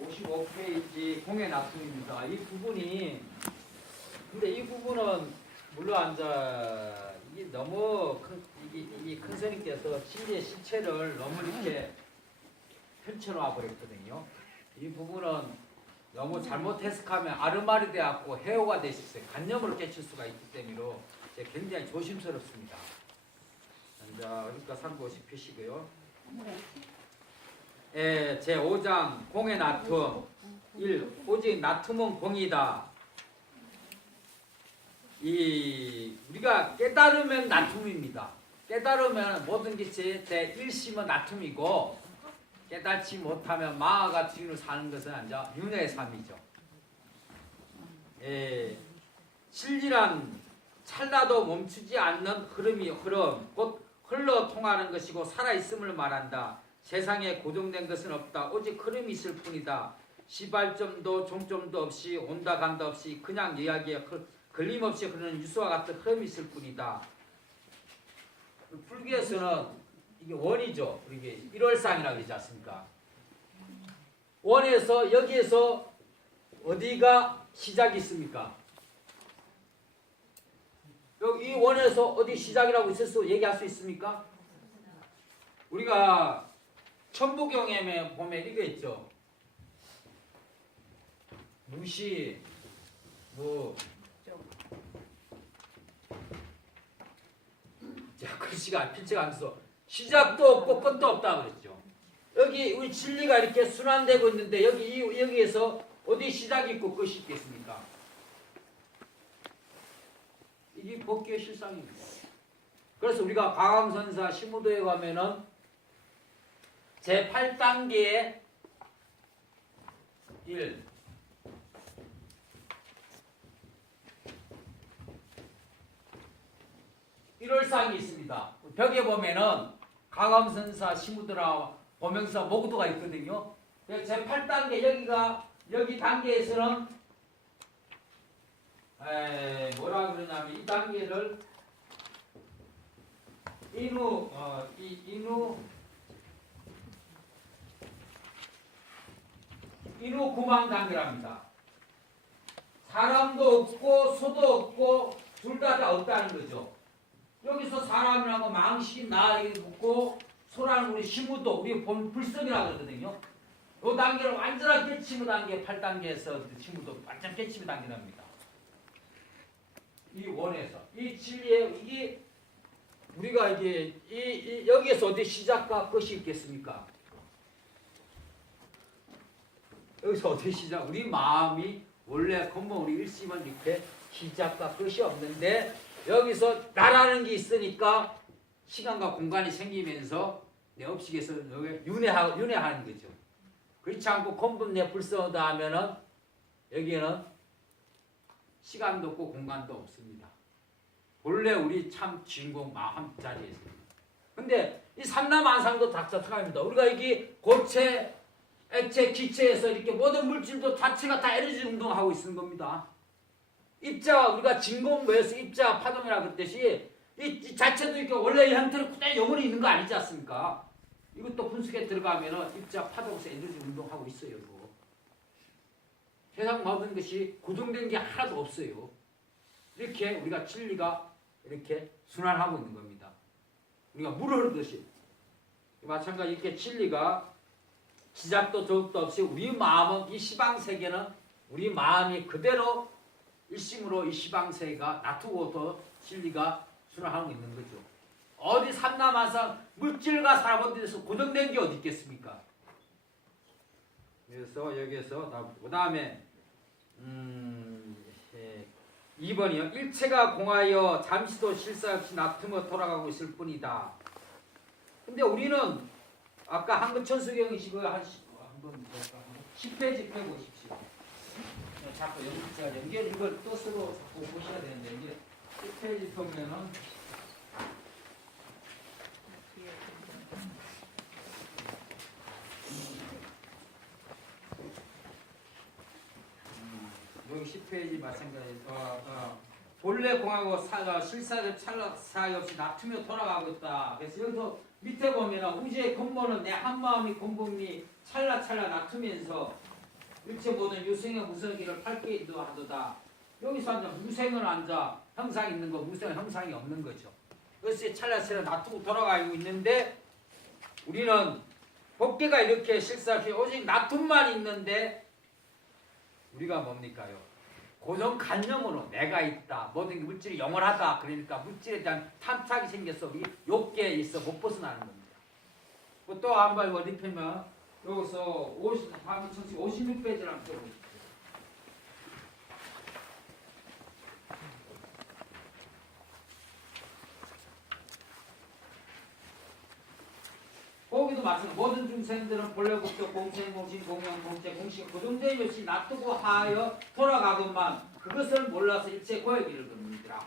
55페이지 공의 납품입니다. 이 부분이 근데 이 부분은 물론 이게 너무 큰 스님께서 진리의 실체를 너무 이렇게 펼쳐놓아 버렸거든요. 이 부분은 너무 잘못 해석하면 아르마리 되었고 해오가 될 수 있어요. 관념을 깨칠 수가 있기 때문에 굉장히 조심스럽습니다. 자, 그러니까 참고시키시고요. 제5장 공의 나툼 1. 오직 나툼은 공이다. 우리가 깨달으면 나툼입니다. 깨달으면 모든 것이 제1심은 나툼이고 깨닫지 못하면 마아가 주인을 사는 것은 윤회의 삶이죠. 진리란 찰나도 멈추지 않는 흐름 곧 흘러 통하는 것이고 살아있음을 말한다. 세상에 고정된 것은 없다. 오직 흐름이 있을 뿐이다. 시발점도 종점도 없이 온다 간다 없이 그냥 이야기에 걸림없이 흐르는 유수와 같은 흐름이 있을 뿐이다. 불교에서는 이게 원이죠. 이게 1월상이라고 그러지 않습니까? 원에서 여기에서 어디가 시작이 있습니까? 여기 이 원에서 어디 시작이라고 얘기할 수 있습니까? 우리가 천부경에 보면 이거 있죠. 무시, 자, 글씨가 필체가 안 돼서 시작도 없고 끝도 없다 그랬죠. 여기 우리 진리가 이렇게 순환되고 있는데 여기에서 어디 시작이 있고 끝이 있겠습니까? 이게 법계의 실상입니다. 그래서 우리가 가감선사 시무도에 가면은 제8단계의 1. 일월상이 있습니다. 벽에 보면은 가감선사 시무도라 보명사 모구도가 있거든요. 제8단계 여기 단계에서는 뭐라 그러냐면 이 단계를 인후 구망 단계랍니다. 사람도 없고 소도 없고 둘 다 없다는 거죠. 여기서 사람이라고 망식이 나에게 묻고 소라는 우리 시무도 우리 본 불성이라고 그러거든요. 이 단계를 완전한 깨침의 단계 8단계에서 시무도 완전 깨침의 단계랍니다. 이 원에서 이 진리에 이게 우리가 이게 여기에서 어디 시작과 끝이 있겠습니까? 여기서 어떻게 시작? 우리 마음이 원래 근본 우리 일심은 이렇게 시작과 끝이 없는데 여기서 나라는 게 있으니까 시간과 공간이 생기면서 내 업식에서 윤회하는 거죠. 그렇지 않고 근본 내 불성하다 하면은 여기에는 시간도 없고 공간도 없습니다. 본래 우리 참 주인공 마음 자리에 있습니다. 근데 이 삼라만상도 다처함입니다. 우리가 이게 고체, 액체, 기체에서 이렇게 모든 물질도 자체가 다 에너지 운동하고 있는 겁니다. 입자와 우리가 진공모에서 입자 파동이라 그랬듯이 이 자체도 이렇게 원래 이 형태로 그대로 영원히 있는 거 아니지 않습니까? 이것도 분석에 들어가면은 입자 파동에서 에너지 운동하고 있어요. 이거. 세상 모든 것이 고정된 게 하나도 없어요. 이렇게 우리가 진리가 이렇게 순환하고 있는 겁니다. 우리가 물을 흐르듯이 마찬가지 이렇게 진리가 시작도 저것도 없이 우리 마음은 이 시방세계는 우리 마음이 그대로 일심으로 이 시방세계가 놔두고도 진리가 순환하고 있는 거죠. 어디 삼라만상 물질과 사람 데서 고정된 게 어디 있겠습니까? 그래서 여기에서 그 다음에 2번이요. 일체가 공하여 잠시도 실사 없이 납틈어 돌아가고 있을 뿐이다. 근데 우리는 아까 한근천수경이시고 한번 10페이지 펴보십시오. 자꾸 제가 연결 이걸 뜻으로 자꾸 보셔야 되는데 이제 10페이지 펴면은 여기 10페이지 마찬가지. 본래 공하고 실사적 찰나 사이 없이 납투며 돌아가고 있다. 그래서 여기서 밑에 보면 우주의 근본은 내 한마음이 근본이 찰나찰나 납투면서 일체 모든 유생의 무성기를 팔게 인도하도다. 여기서 앉아 무생은 앉아 형상 있는 거 무생 형상이 없는 거죠. 그래서 찰나처럼 놔두고 돌아가고 있는데 우리는 법계가 이렇게 실사해 오직 놔둠만 있는데 우리가 뭡니까요? 고정관념으로 내가 있다. 모든 게 물질이 영원하다. 그러니까 물질에 대한 탐착이 생겨서 우리 욕계에 있어 못 벗어나는 겁니다. 또 한번 리펴면 여기서 56페이지를 한번 펴보십시오. 거기도 마찬가지. 모든 중생들은 본래 국적 공생 공신 공영 공체 공식 고정됨이 없이 놔두고 하여 돌아가건만 그것을 몰라서 일체 고의 길을 걷는지라.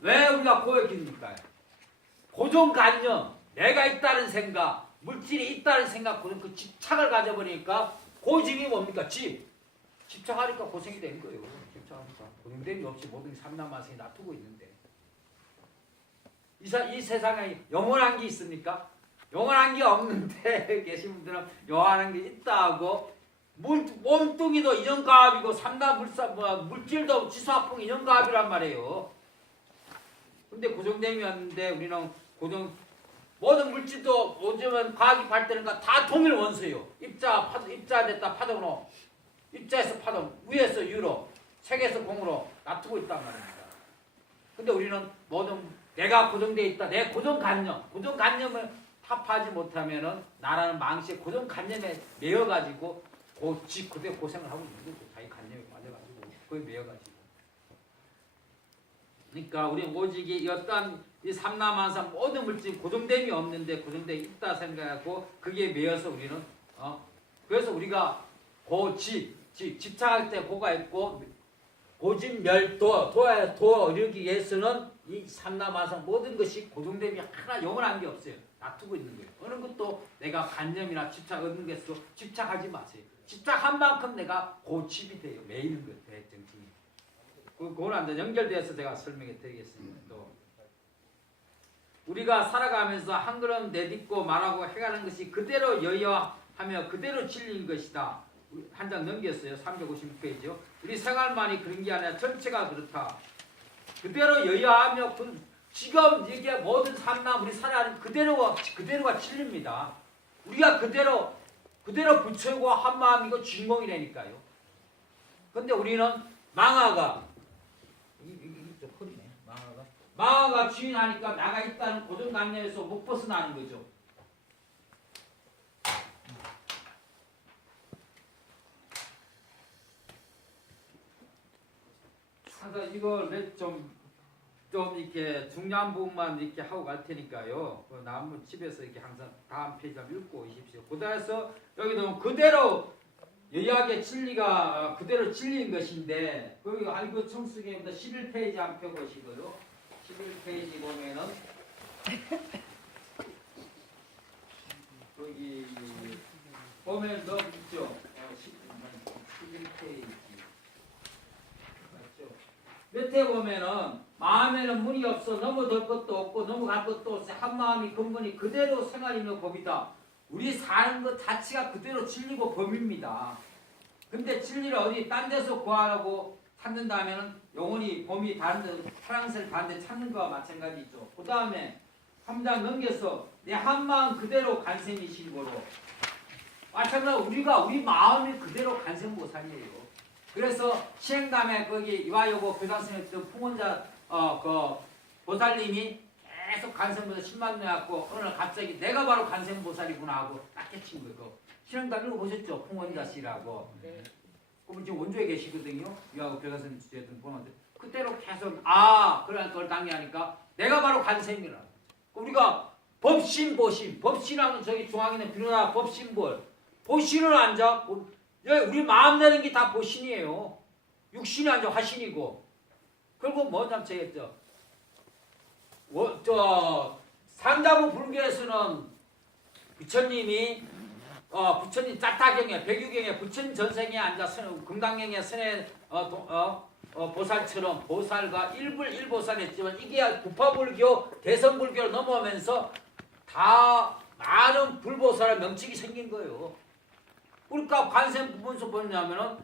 왜 우리가 고의 길입니까? 고정관념, 내가 있다는 생각, 물질이 있다는 생각, 그 집착을 가져버리니까 고집이 뭡니까? 집착하니까 고생이 된 거예요. 집착하니까 고정됨이 없이 모든 삼남만성이 놔두고 있는데 이 세상에 영원한 게 있습니까? 영원한 게 없는데 계신 분들은 영원한 게 있다고 몸뚱이도 인연가합이고 물질도 지수화풍 인연가합이란 말이에요. 근데 고정됨이었는데 우리는 모든 물질도 요즘은 과학이 발달하니까 다 동일 원소예요. 입자 됐다 파동으로 입자에서 파동 위에서 유로 색에서 공으로 놔두고 있단 말입니다. 근데 우리는 모든 내가 고정되어 있다. 내 고정관념을 합하지 못하면은 나라는 망치의 고정관념에 매여가지고 그대 고생을 하고 있는 거죠. 자기 관념에 빠져가지고 거기 매여가지고. 그러니까 우리는 오직 이 어떤 이 삼라만상 모든 물질 고정됨이 없는데 고정되어 있다 생각하고 그게 매여서 우리는 그래서 우리가 집착할 때 고가 있고 고집멸도 도에 이르기 위해서는 이 삼라만상 모든 것이 고정됨이 하나 영원한 게 없어요. 놔두고 있는 거예요. 어느 것도 내가 관념이나 집착 얻는 것도 집착하지 마세요. 집착한 만큼 내가 고집이 돼요. 매이는 거예요. 대정신이. 그거는 연결돼서 제가 설명해 드리겠습니다. 또 우리가 살아가면서 한 걸음 내딛고 말하고 해가는 것이 그대로 여여하며 그대로 진리인 것이다. 한 장 넘겼어요. 356페이지요. 우리 생활만이 그런 게 아니라 전체가 그렇다. 그대로 여여하며 지금 이게 모든 삼남 우리 살아가는 그대로가 진리입니다. 우리가 그대로 부처고 한 마음이고 주인공이라니까요. 근데 우리는 망아가 망아가 주인하니까 나가 있다는 고정관념에서 못 벗어나는 거죠. 그래서 이걸 좀 이렇게 중요한 부분만 이렇게 하고 갈 테니까요. 그 나무 집에서 이렇게 항상 다음 페이지 읽고 오십시오. 그다음에서 여기도 그대로 여야의 진리가 그대로 진리인 것인데 거기 알고 청수기입니다. 11페이지 한 펴 보시고요. 11페이지 보면은 거기 보면 너 있죠. 11페이지 맞죠? 밑에 보면은 마음에는 문이 없어 넘어들 것도 없고 넘어갈 것도 없어 한 마음이 근본이 그대로 생활이며 법이다. 우리 사는 것 자체가 그대로 진리고 법입니다. 근데 진리를 어디 딴 데서 구하라고 찾는다면 영원히 범이 다른 데 파랑새를 다른 데 찾는 거와 마찬가지죠. 그 다음에 3장 넘겨서 내 한마음 그대로 간생이신 거로 마찬가지로 우리 마음이 그대로 간생보살이에요. 그래서 시행담에 거기 이화여고 교장선생님 풍원자 그 보살님이 계속 간생보살 10만 내갖고 어느 날 갑자기 내가 바로 간생보살이구나 하고 딱 깨친 거예요. 시행담 읽어보셨죠? 풍원자 씨라고. 네. 그분 지금 원주에 계시거든요. 이화여고 교장선생님 주제였던 분한테 그때로 계속 그러니까 그걸 당기하니까 내가 바로 간생이라. 우리가 법신 보신 법신하면 저기 중앙에 있는 비로나 법신볼 보신을 앉아 우리 마음 내는 게 다 보신이에요. 육신이 아니라 화신이고. 그리고 뭐 잠체겠죠. 산자부 불교에서는 부처님이 부처님 짜타경에 백유경에 부처님 전생에 앉아 금강경에 선해 보살처럼 보살과 일불일보살했지만 이게 부파불교 대성불교로 넘어오면서 다 많은 불보살의 명칭이 생긴 거예요. 그러니까 관세 문서 보냐면은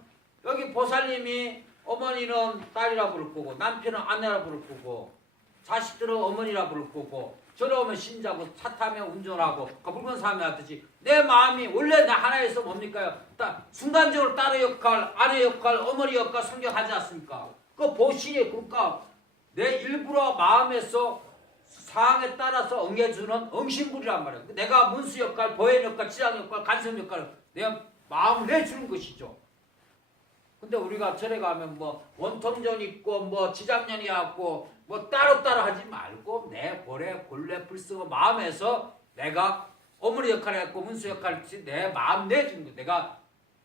여기 보살님이 어머니는 딸이라 부를 거고 남편은 아내라 부를 거고 자식들은 어머니라 부를 거고 저러면 신자고 차 타면 운전하고 물건 사면 하듯이 내 마음이 원래 나 하나에서 뭡니까? 순간적으로 딸의 역할, 아내 역할, 어머니 역할 성격하지 않습니까? 그 보시니 그러니까 내 일부러 마음에서 상황에 따라서 응해주는 응신불이란 말이에요. 내가 문수 역할, 보현 역할, 지장 역할, 간섭 역할을 내가 마음을 내주는 것이죠. 근데 우리가 절에 가면 뭐 원통전 있고 뭐 지장년이 있고 뭐 따로따로 하지 말고 내 본래 불쓰고 마음에서 내가 어머니 역할을 했고 문수 역할을 내 마음 내주는 거.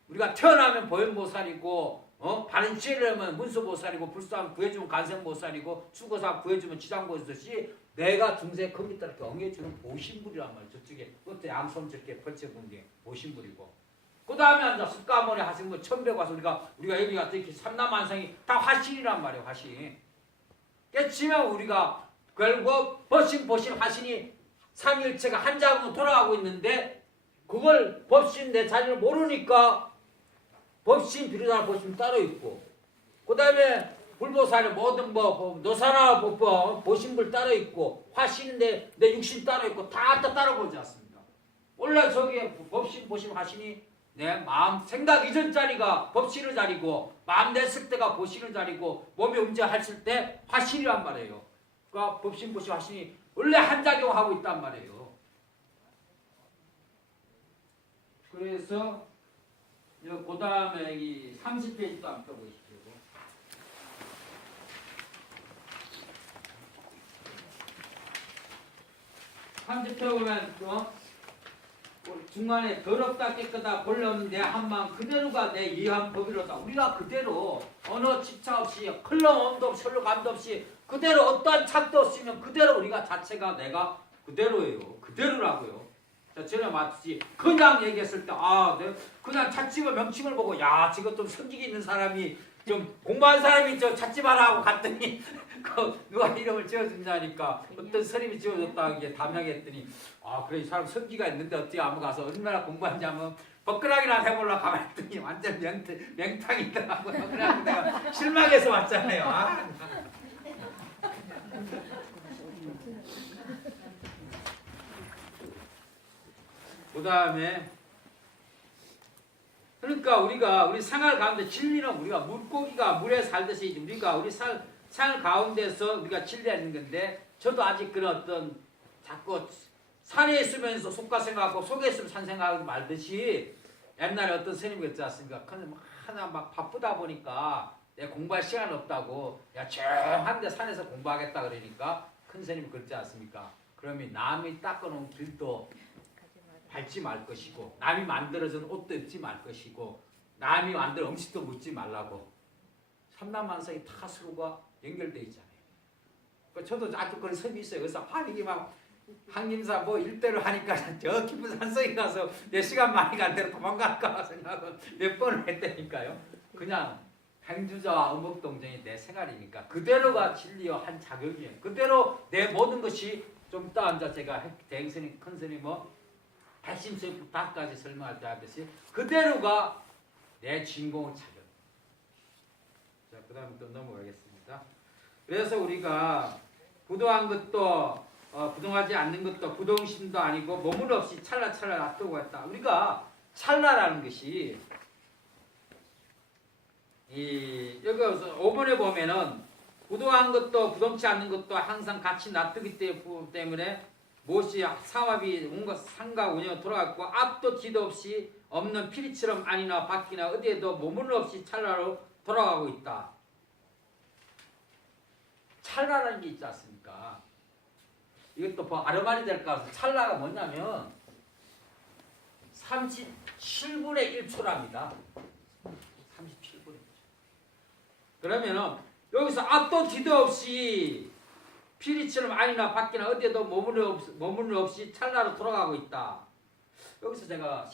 우리가 태어나면 보현보살이고 바른 지혜를 하면 문수보살이고 불쌍 구해주면 간생보살이고 죽어서 구해주면 지장보살이듯이 내가 중생에 거기 따라 엉해주는 보신불이란 말이에요. 저쪽에 그것도 양손 저렇게 펼쳐본 게 보신불이고 그 다음에 앉아 습가모니 하신 거 천백 와서 우리가 여기 가서 이렇게 삼남만상이 다 화신이란 말이에요. 화신. 깨치면 우리가 결국 보신 화신이 삼일체가 한 장으로 돌아가고 있는데 그걸 법신 내 자리를 모르니까 법신 비로자 보신 따로 있고 그 다음에 불보살의 모든 노사나 보신불 따로 있고 화신인데 내 육신 따로 있고 다 따로 보지 않습니다. 원래 저기 법신 보신 화신이 내 마음 생각 이전 자리가 법신의 자리고 마음 냈을 때가 보신의 자리고 몸이 움직였을 때 화신이란 말이에요. 그러니까 법신 보신 화신이 원래 한작용하고 있단 말이에요. 그래서 그 다음에 이 30페이지도 한번 펴보시죠. 30회 보면 중간에 더럽다 깨끗하다 본래 없는 내 한마음 그대로가 내 이한 법이로다. 우리가 그대로 어느 집차 없이 흘러옴도 없이 흘러감도 없이 그대로 어떠한 착도 없으면 그대로 우리가 자체가 내가 그대로예요. 그대로라고요. 전에 마치 그냥 얘기했을 때 그냥 찻집의 명칭을 보고 야 저거 좀 성격이 있는 사람이 좀 공부한 사람이 저 찻집 하나 하고 갔더니 그 누가 이름을 지어준다니까 어떤 스님이 지어줬다 이게 담양했더니 그래 이 사람 성기가 있는데 어떻게 아무 가서 얼마나 공부하냐면 버끄락이나 해보려고 가만했더니 완전 맹탕이더라고요. 그래서 내가 실망해서 왔잖아요. 그 다음에 그러니까 우리 생활 가운데 진리는 우리가 물고기가 물에 살듯이 우리 생활 가운데서 우리가 진리하는 건데 저도 아직 그런 어떤 자꾸 산에 있으면서 속가 생각하고 속에 있으면 산 생각하고 말듯이 옛날에 어떤 스님이 그랬지 않습니까? 근데 하나 막 바쁘다 보니까 내 공부할 시간 없다고 야 조용한데 산에서 공부하겠다 그러니까 큰 스님이 그랬지 않습니까? 그러면 남이 닦아놓은 길도 밟지 말 것이고 남이 만들어준 옷도 입지 말 것이고 남이 만든 음식도 먹지 말라고 삼남만상이 다 서로가 연결되어 있잖아요. 저도 아주 그런 섬이 있어요. 그래서 이게 막 항림사 일대로 하니까 저 깊은 산속에 가서 내 시간 많이 간 대로 도망갈까 생각을 몇 번을 했다니까요. 그냥 행주자와 음악동정이 내 생활이니까 그대로가 진리와 한 자격이에요. 그대로 내 모든 것이 좀 이따 앉아 제가 대행스님 큰 스님 핵심서부터까지 설명할 때 하듯이 그대로가 내 주인공의 자격. 자, 그 다음에 또 넘어가겠습니다. 그래서 우리가 부도한 것도 부동하지 않는 것도 부동심도 아니고 머물 없이 찰나찰나 놔두고 있다. 우리가 찰나라는 것이 여기서 5번에 보면은 부동한 것도 부동치 않는 것도 항상 같이 놔두기 때문에 무엇이 사업이 온갖 상가 운영 돌아갔고 앞도 뒤도 없이 없는 피리처럼 아니나 밖이나 어디에도 머물 없이 찰나로 돌아가고 있다. 찰나라는 게 있지 않습니까? 이것도 아르바니 될까 해서 찰나가 뭐냐면 37분의 1초랍니다. 37분의 1초. 그러면은 여기서 앞도 뒤도 없이 피리처럼 아니나 밖이나 어디에도 머무름 없이 찰나로 돌아가고 있다. 여기서 제가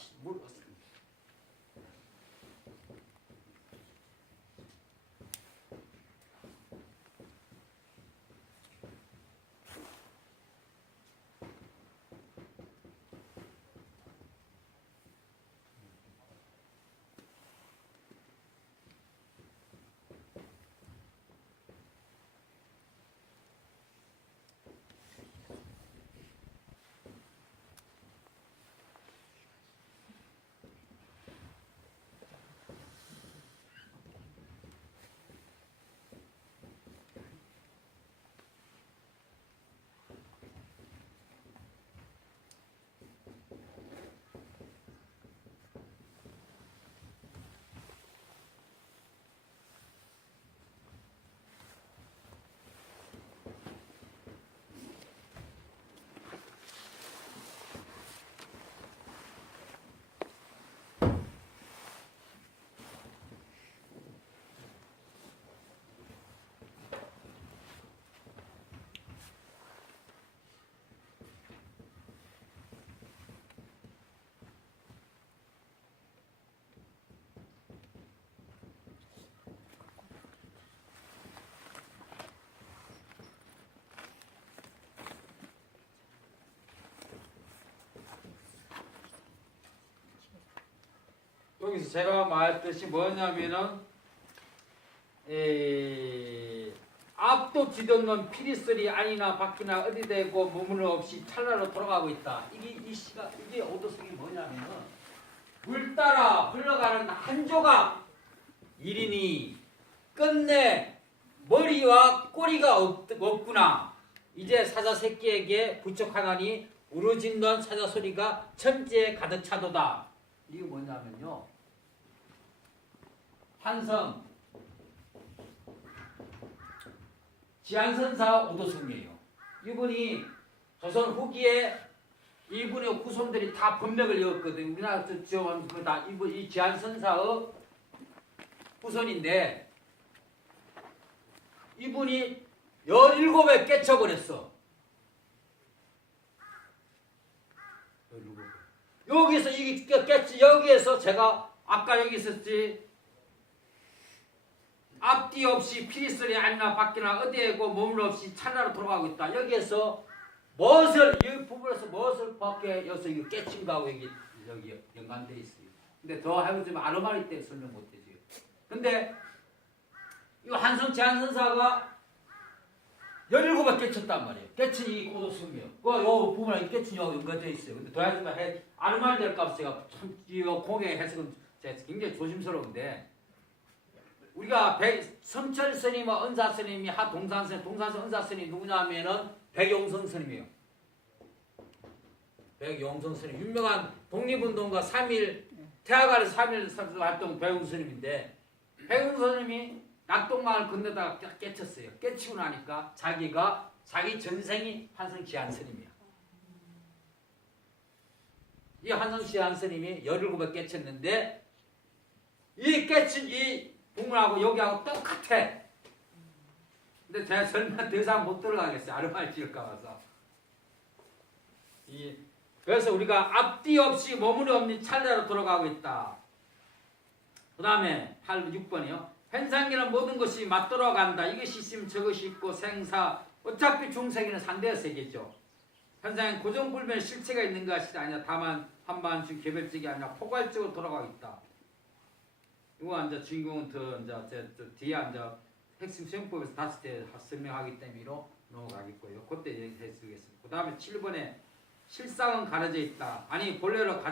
여기서 제가 말했듯이 뭐냐면은 앞도 뒤덮는 피리소리 아니나 밖이나 어디 대고 머무름 없이 찰나로 돌아가고 있다. 이게 오도성이 뭐냐면은 물 따라 흘러가는 한 조각 이리니 끝내 머리와 꼬리가 없구나. 이제 사자 새끼에게 부척하나니 우러진던 사자 소리가 천지에 가득 차도다. 이게 뭐냐면요. 한성 지한선사 오도승이에요. 이분이 조선 후기에 이분의 후손들이 다 법맥을 이었거든요. 우리나라 다 이 지한선사의 후손인데 이분이 17에 깨쳐버렸어. 여기서 이게 깼지. 여기에서 제가 아까 여기 있었지. 앞뒤 없이 피리소리 아니나 밖이나 어디에고 머물 없이 찰나로 돌아가고 있다. 여기에서 무엇을 이 부분에서 무엇을 밖에 여기서 이거 깨친 거하고 여기 연관돼 있어요. 근데 더 해보자면 아르마리 때 설명 못해줘요. 근데 이 한성 제한선사가 17번 깨쳤단 말이에요. 깨친 이 고도승이요. 요 부분에 깨친 여기 연관돼 있어요. 근데 더 해보자면 아르마리 될 값을 제가 참 이 공의 해석은 제가 굉장히 조심스러운데. 우리가 성철 스님과 은사 스님이 동산 스님, 은사 스님 누구냐 하면은 백용성 스님이에요. 백용성 스님. 유명한 독립운동가 3일, 태화가를 3일 활동 백용성 스님인데, 백용성 스님이 낙동강을 건너다가 깨쳤어요. 깨치고 나니까 자기 전생이 한성 지한 스님이야. 이 한성 지한 스님이 17번 깨쳤는데, 이 깨친 이 동물하고 여기하고 똑같아. 근데 제가 설명 더 이상 못 들어가겠어요. 아르마리 지을까 봐서. 그래서 우리가 앞뒤 없이 머무리 없는 찰나로 돌아가고 있다. 그 다음에 6번이요. 현상계는 모든 것이 맞돌아 간다. 이것이 있으면 저것이 있고 생사. 어차피 중세계는 상대의 세계죠. 현상은 고정불변의 실체가 있는 것이 아니라 다만 한반중 개별적이 아니라 포괄적으로 돌아가고 있다. 이거 이제 주인공은 이제 뒤에 이제 핵심 수행법에서 5대 설명하기 때문에 넘어가겠고요. 그때 얘기해주겠습니다. 그 다음에 7번에 실상은 가려져 있다. 아니 본래로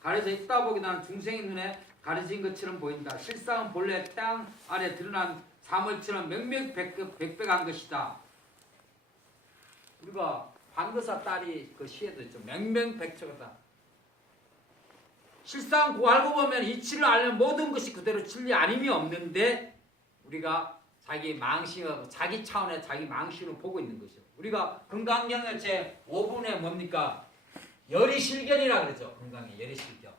가려져 있다 보기보다는 중생의 눈에 가려진 것처럼 보인다. 실상은 본래 태양 아래 드러난 사물처럼 명명백백한 것이다. 우리가 반거사 딸이 그 시에도 있죠. 명명백백하다. 실상 알고 보면 이치를 알면 모든 것이 그대로 진리 아님이 없는데 우리가 자기 망신하고 자기 차원의 자기 망신으로 보고 있는 것이죠. 우리가 건강경의 제 5분에 뭡니까? 열이실견이라 그러죠. 건강의 열이실견.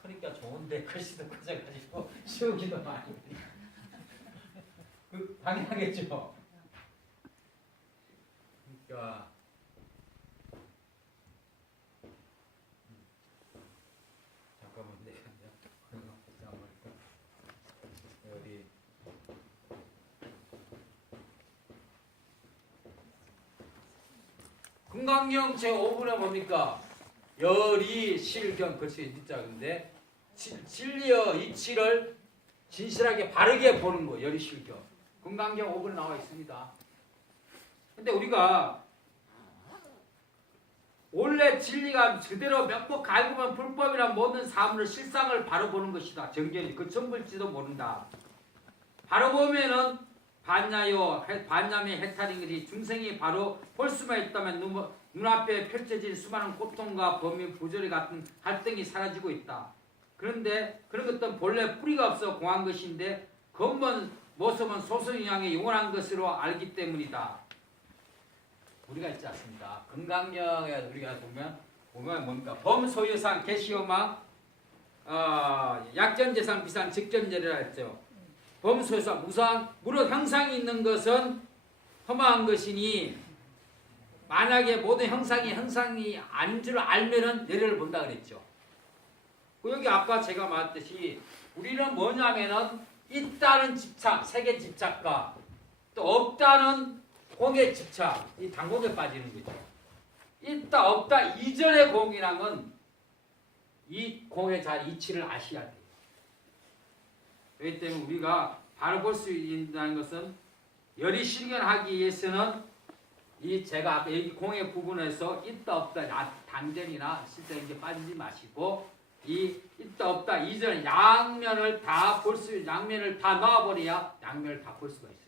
그러니까 좋은데 글씨도 커져가지고 쉬우기도 많이. 당연하겠죠. 그러니까. 건강경 제5분에 뭡니까? 열이 실견 글씨 밑자인데 진리여 이치를 진실하게 바르게 보는 거 열이 실견. 건강경 5분에 나와 있습니다. 근데 우리가 원래 진리가 그대로 명확 알고 보면 불법이란 모든 사물의 실상을 바로 보는 것이다. 정견이 그 전부일지도 모른다. 바로 보면은 반야의 해탈인 것이 중생이 바로 볼 수만 있다면 눈앞에 펼쳐질 수많은 고통과 범위 부조리 같은 갈등이 사라지고 있다. 그런데 그런 것들은 본래 뿌리가 없어 공한 것인데 겉먼 모습은 소수영향의 영원한 것으로 알기 때문이다. 우리가 있지 않습니까? 건강경에 우리가 보면 뭡니까? 범소유상 개시효망 약전재산 비상 직전제리라 했죠. 범소유상 우선 무릇 형상이 있는 것은 험한 것이니 만약에 모든 형상이 아닌 줄 알면은 예를 본다 그랬죠. 여기 아까 제가 말했듯이 우리는 뭐냐면은 있다는 집착, 세계 집착과 또 없다는 공의 집착, 이 단공에 빠지는 거죠. 있다 없다 이전의 공이란 건 이 공의 자리 이치를 아셔야 돼요. 그렇기 때문에 우리가 바로 볼 수 있다는 것은 열이 실견하기 위해서는 이 제가 아까 여기 공의 부분에서 있다 없다 당전이나 실제 이제 빠지지 마시고 이 있다 없다 이전에 양면을 다 볼 수 양면을 다 놔버려야 양면을 다 볼 수가 있어요.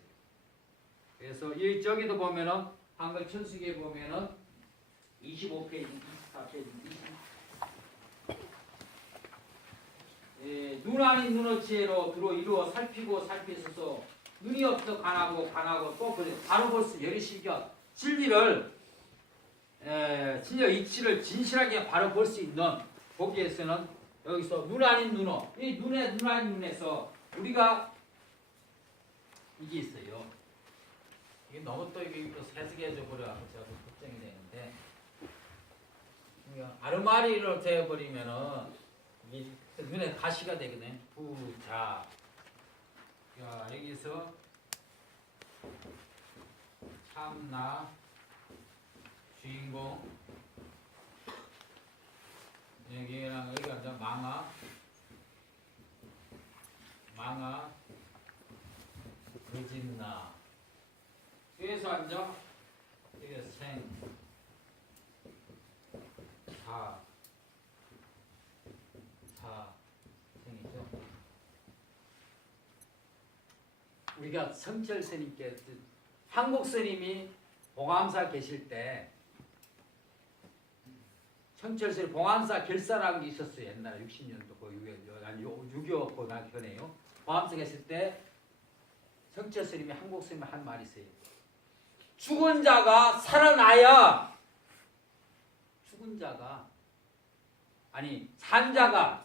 그래서 이 저기도 보면은 한글 천수기에 보면은 25페이지, 24페이지, 눈 아닌 눈어치로 들어 이루어 살피고 살피소서 눈이 없어 간하고 또 바로 볼 수 열의실견 진리를 진리 이치를 진실하게 바로 볼 수 있는 거기에서는 여기서 눈 아닌 눈어 이 눈 아닌 눈에서 우리가 이게 있어요. 이게 너무 또 이게 또 세세해져 버려서 제가 좀 걱정이 되는데 아르마리로 되어버리면은 이게 눈에 가시가 되거든. 부자. 야, 여기서 참나 주인공 여기랑 여기가 이제 망아 거짓나 여기서 앉아 이게 생이죠. 우리가 성철 스님께 한국 스님이 봉암사 계실 때 성철 스님 봉암사 결사라는 게 있었어요. 옛날에 60년도 그 이후에 아니 6.25 고난 전에요. 봉암사 계실 때 성철 스님이 한국 스님이 한 말이 있어요. 죽은 자가 살아나야 죽은 자가 아니 산자가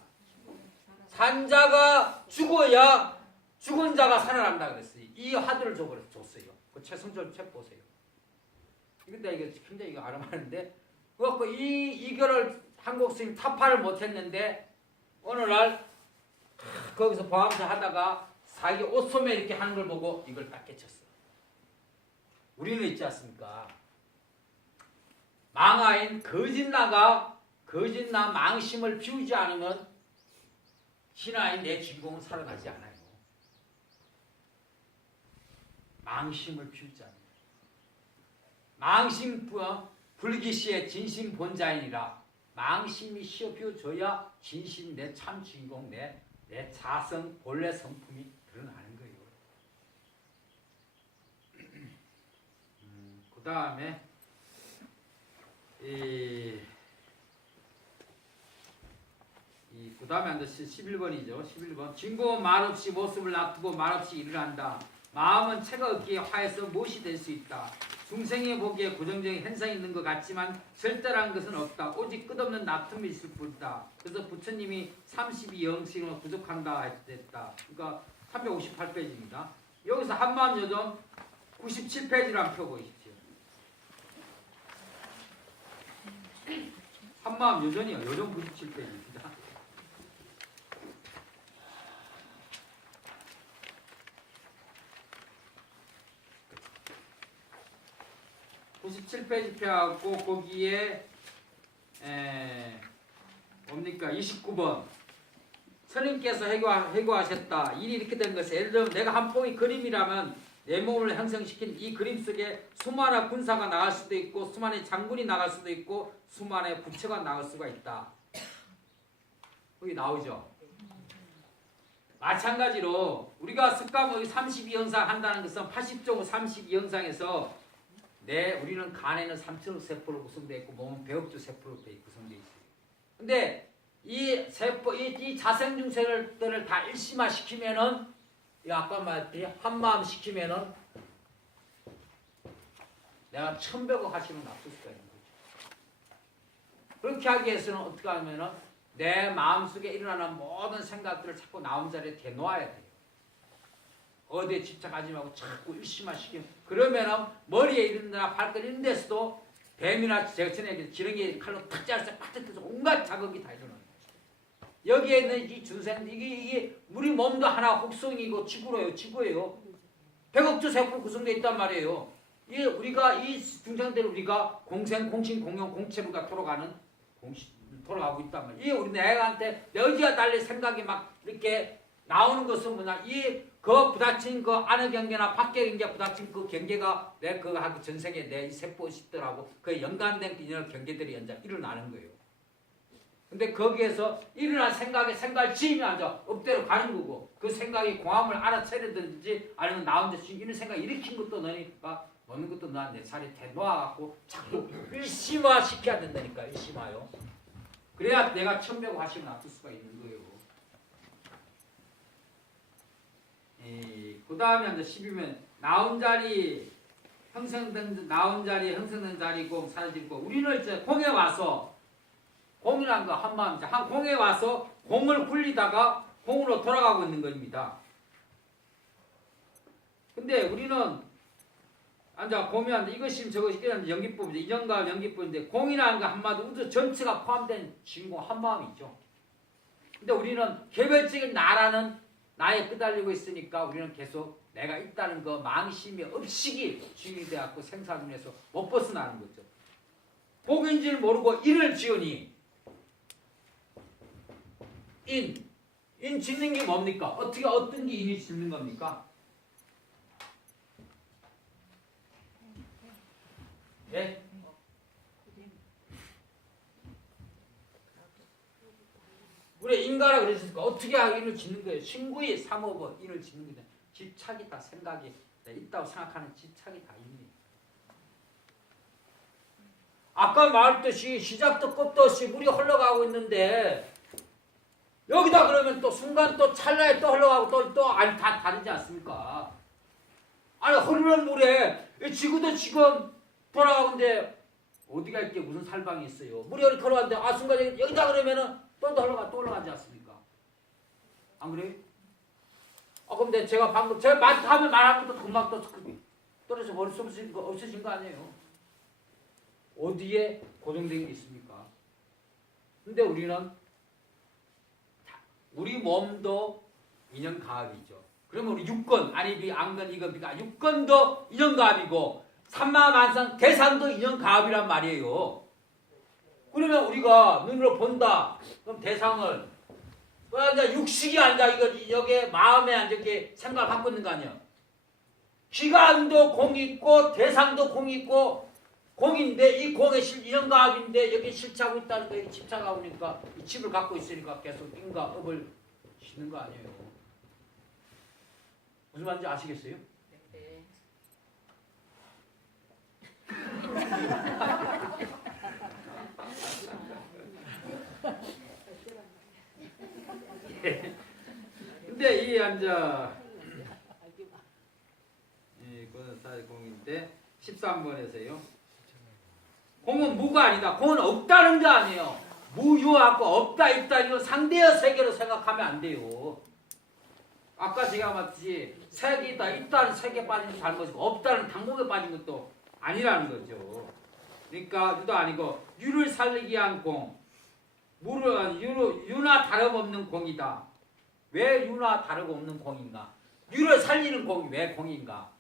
죽어야 죽은 자가 살아난다 그랬어요. 이 화두를 줬어요. 그 최성철 책 보세요. 근데 이게 굉장히 이거 아름하는데 그래갖고 이거를 한국 스님 타파를 못했는데 어느 날 거기서 보암사 하다가 자기 옷소매 이렇게 하는 걸 보고 이걸 딱 깨쳤어. 우리는 있지 않습니까? 망아인 거짓나 망심을 피우지 않으면 신하인 내 주인공은 살아나지 않아요. 망심을 피우지 않아요. 망심 불기시의 진심 본자이니라. 망심이 씌어 피워줘야 진심 내 참 주인공 내 자성 본래 성품이 드러나는 거예요. 그 다음에 그 다음에 앉아 11번이죠. 11번. 진공은 말없이 모습을 놔두고 말없이 일을 한다. 마음은 채가 없기에 화해서 무엇이 될 수 있다. 중생이 보기에 고정적인 현상이 있는 것 같지만 절대라는 것은 없다. 오직 끝없는 납품이 있을 뿐이다. 그래서 부처님이 32영식으로 부족한다 했다. 그러니까 358페이지입니다. 여기서 한마음 요정 97페이지를 한번 펴보십시오. 한마음 요정이요. 요정 97페이지입니다. 97페이지 펴갖고 거기에 뭡니까 29번 스님께서 해고하셨다. 일이 이렇게 된 것은 예를 들면 내가 한 폭의 그림이라면 내 몸을 형성시킨 이 그림 속에 수많은 군사가 나갈 수도 있고 수많은 장군이 나갈 수도 있고 수많은 부처가 나갈 수가 있다. 거기 나오죠. 마찬가지로 우리가 습관의 32영상 한다는 것은 80종 32영상에서 우리는 간에는 3천억 세포로 구성되어 있고 몸은 100억조 세포로 구성되어 있어요. 근데 이 세포, 이 자생중생들을 다 일심화시키면은 아까 말했듯이 한마음 시키면은 내가 1100억 하시면 납둘 수가 있는 거죠. 그렇게 하기 위해서는 어떻게 하면은 내 마음속에 일어나는 모든 생각들을 자꾸 나 혼자에 대놓아야 돼요. 어디에 집착하지 말고 자꾸 일심화시키면 그러면은 머리에 있는 데나 발끝 있는 데서도 뱀이나 제가 전에 얘기했던 지렁이 칼로 탁 잘라서 팍 뜯어서 온갖 자극이 다 일어나는 거죠. 여기에 있는 이 중생 이게 우리 몸도 하나 혹성이고 지구예요. 100억조 세포로 구성되어 있단 말이에요. 이 우리가 이 중생들 우리가 공생, 공신, 공용, 공체부가 돌아가고 있단 말이야. 이 우리 내가한테 여지와 달리 생각이 막 이렇게 나오는 것은 뭐냐? 그 부딪힌 그 안의 경계나 밖의 경계 부딪힌 그 경계가 내 그하고 전 세계 내 이 세포 시들하고 그 연관된 이런 경계들이 이제 일어나는 거예요. 근데 거기에서 일어난 생각을 지으면 이제 업대로 가는 거고 그 생각이 공함을 알아차리든지 아니면 나 혼자 이런 생각 일으킨 것도 너니까 먹는 것도 나 내 살이 대놓아갖고 자꾸 일심화 시켜야 된다니까. 일심화요. 그래야 내가 천명 화심을 놔둘 수가 있는 거예요. 그 다음에 이제 10이면 나온 자리 형성된 자리 공 사라질 거. 우리는 이제 공에 와서 공이란 거 한마음 한 공에 와서 공을 굴리다가 공으로 돌아가고 있는 겁니다. 근데 우리는 앉아 보면 이것이 저것이 연기법인데 이전과 연기법인데 공이라는 거 한마디 우주 전체가 포함된 주인공 한마음이죠. 근데 우리는 개별적인 나라는 나에 끄달리고 있으니까 우리는 계속 내가 있다는 거 망심이 업식이 주인이 되어갖고 생사분에서 못 벗어나는 거죠. 복인지를 모르고 인을 지으니 인 짓는 게 뭡니까? 어떻게 어떤 게 인이 짓는 겁니까? 예? 우리 인가라 그랬으니까 어떻게 인을 짓는 거예요? 신구의 삼업은 인을 짓는 거죠. 집착이 다 생각이 있다고 생각하는 집착이 다 있니. 아까 말했듯이 시작도 끝도 없이 물이 흘러가고 있는데 여기다 그러면 또 순간 또 찰나에 또 흘러가고 또 아니 다 다르지 않습니까? 아니 흐르는 물에 지구도 지금 돌아가는데 어디가 있게 무슨 살방이 있어요? 물이 이렇게 흘러가는데 아 순간 여기다 그러면은 또 흘러가지 않습니까? 안 그래요? 근데 제가 방금 제가 말한 것도 금방 또 떨어져 머릿속에 없어진 거 아니에요? 어디에 고정된 게 있습니까? 근데 우리는 우리 몸도 인연가합이죠. 그러면 우리 육건, 안입이, 안건, 이건비가 육건도 인연가합이고 삼마만상 대상도 인연가합이란 말이에요. 그러면 우리가 눈으로 본다. 그럼 대상을 이제 육식이 아니라 이거 여기에 마음에 이렇게 생각을 갖고 있는 거 아니야. 기관도 공이 있고 대상도 공이 있고 공인데 이 공의 인연가합인데 여기 실체하고 있다는 거에 집착하고 있으니까 이 집을 갖고 있으니까 계속 인과 업을 싣는 거 아니에요. 무슨 말인지 아시겠어요? 네. 근데 이 앉아 이거는 사실 공인데 13번에서요. 공은 무가 아니다. 공은 없다는 거 아니에요. 무유하고 없다 있다 이거 상대의 세계로 생각하면 안 돼요. 아까 제가 말했듯이 색이다 있다는 색에 빠진 게 잘못이고 없다는 당목에 빠진 것도 아니라는 거죠. 그러니까 유도 아니고 유를 살리기 위한 공, 유나 다름없는 공이다. 왜 유나 다름없는 공인가? 유를 살리는 공이 왜 공인가?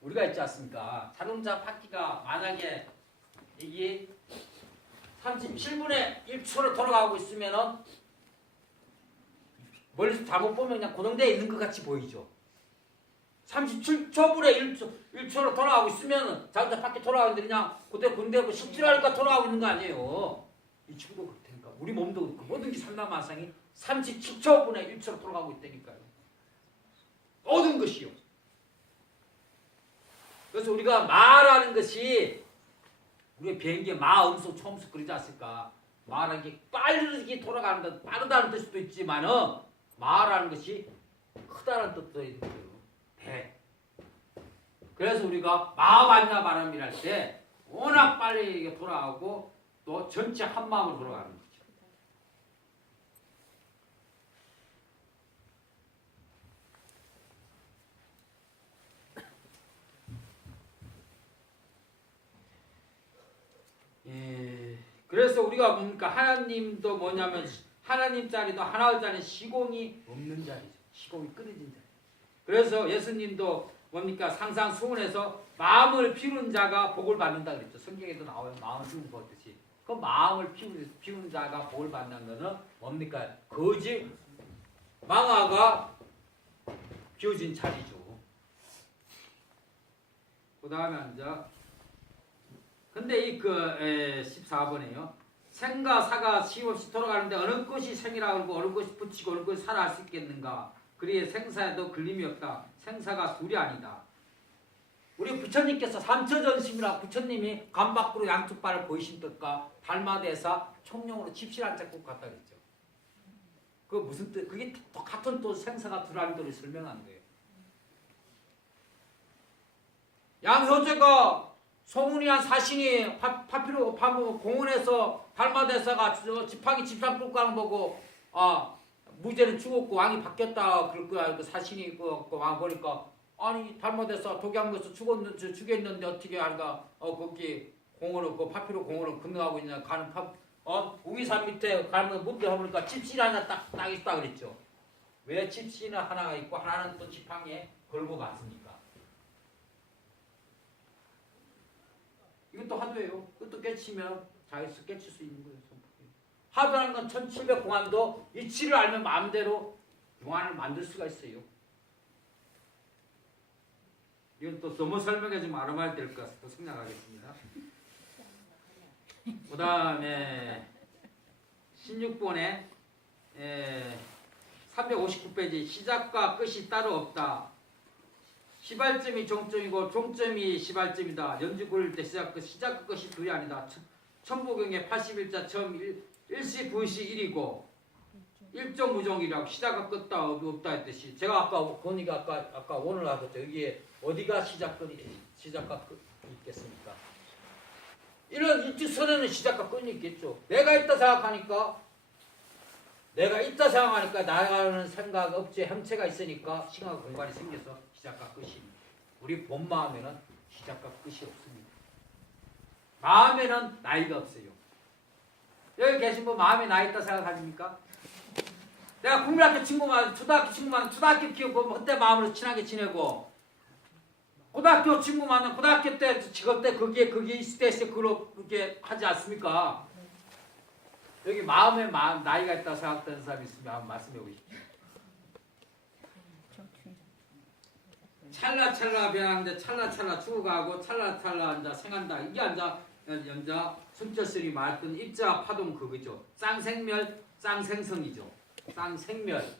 우리가 있지 않습니까? 자동차 바퀴가 만약에 이게 37분의 1초로 돌아가고 있으면은 멀리서 잘못 보면 그냥 고정되어 있는 것 같이 보이죠. 37초분의 1초로 돌아가고 있으면은 자동차 바퀴 돌아가는데 그냥 그대로 군대고 십질하니까 돌아가고 있는 거 아니에요. 이 친구도 그렇다니까. 우리 몸도 그렇고 모든 게 삼라만상이 37초분의 1초로 돌아가고 있다니까요. 모든 것이요. 그래서 우리가 말하는 것이 우리가 비행기에 마음속 처음부터 그러지 않습니까? 말하는 게 빨리 돌아가는 것 빠르다는 뜻도 있지만은 말하는 것이 크다는 뜻도 있는 거예요. 배. 그래서 우리가 마음 아니나 바람이랄 때 워낙 빨리 돌아가고 또 전체 한 마음으로 돌아가는 거죠. 그래서 우리가 뭡니까? 하나님도 뭐냐면 하나님 자리도 하나의 자리는 시공이 없는 자리죠. 시공이 끊어진 자리. 그래서 예수님도 뭡니까? 상상 수훈에서 마음을 피우는 자가 복을 받는다 그랬죠. 성경에도 나와요. 마음을 피우는 것 같듯이. 그 마음을 피우는 자가 복을 받는 것은 뭡니까? 거짓 망아가 비워진 자리죠. 그 다음에 앉아. 근데 이 14번에요. 생과 사가 쉼없이 돌아가는데 어느 것이 생이라 그러고 어느 것이 붙이고 어느 것이 살아 할 수 있겠는가? 그리에 생사에도 걸림이 없다. 생사가 둘이 아니다. 우리 부처님께서 삼처전심이라 부처님이 관 밖으로 양쪽 발을 보이신 뜻과 달마대사 총룡으로 집실한 짝국 같다 그랬죠. 그 무슨 뜻? 그게 똑같은 또 생사가 둘아닌 뜻을 설명한 거예요. 양효제가 송은이한 사신이 파피로 공원에서 달마대사가 지팡이 집상 끌고 가는 보고 무죄는 죽었고 왕이 바뀌었다 그럴 거야. 그 사신이 왕 보니까 아니 달마대사 독약물에서 죽였는데 어떻게 할까? 거기 공원을 그 파피로 공원을 건너가고 있냐 가는 우기산 밑에 가면 문대 해보니까 집신 하나 딱 있다 그랬죠. 왜 집신은 하나가 있고 하나는 또 지팡이에 걸고 갔습니까? 이것도 하도예요. 그것도 깨치면 자기서 깨칠 수 있는 거예요. 하도라는 건 1700공안도 이치를 알면 마음대로 용안을 만들 수가 있어요. 이건 또 너무 설명해 좀 알아봐야 될 것 같아서 또 생략하겠습니다. 그 다음에 16번에 359페이지 시작과 끝이 따로 없다. 시발점이 종점이고 종점이 시발점이다. 연주 고를 때 시작 끝이 둘이 아니다. 천부경의 81자 처음 일시 부시 1이고 일종무종이라고 시작과 끝다 없다 했듯이 제가 아까 보니까 아까 오늘 하셨죠. 여기에 어디가 시작과 끝이 있겠습니까? 이런 일직선에는 시작과 끝이 있겠죠. 내가 있다 생각하니까 나가는 생각 없지 형체가 있으니까 시간과 공간이 생겨서 시작과 끝이 우리 본 마음에는 시작과 끝이 없습니다. 마음에는 나이가 없어요. 여기 계신 분 마음에 나이 있다 생각하십니까? 내가 국민학교 친구만 초등학교 키우고 그때 마음으로 친하게 지내고 고등학교 친구만 고등학교 때 직업 때 그게 있을 때 그렇게 하지 않습니까? 여기 마음에 나이가 있다 생각되는 사람이 있으면 한번 말씀해 보십시오. 찰나찰나 변하는데 찰나찰나 죽어가고 찰나찰나 앉아 생한다. 이게 연자 순철스님이 말했던 입자 파동 그거죠. 쌍생멸 쌍생성이죠. 쌍생멸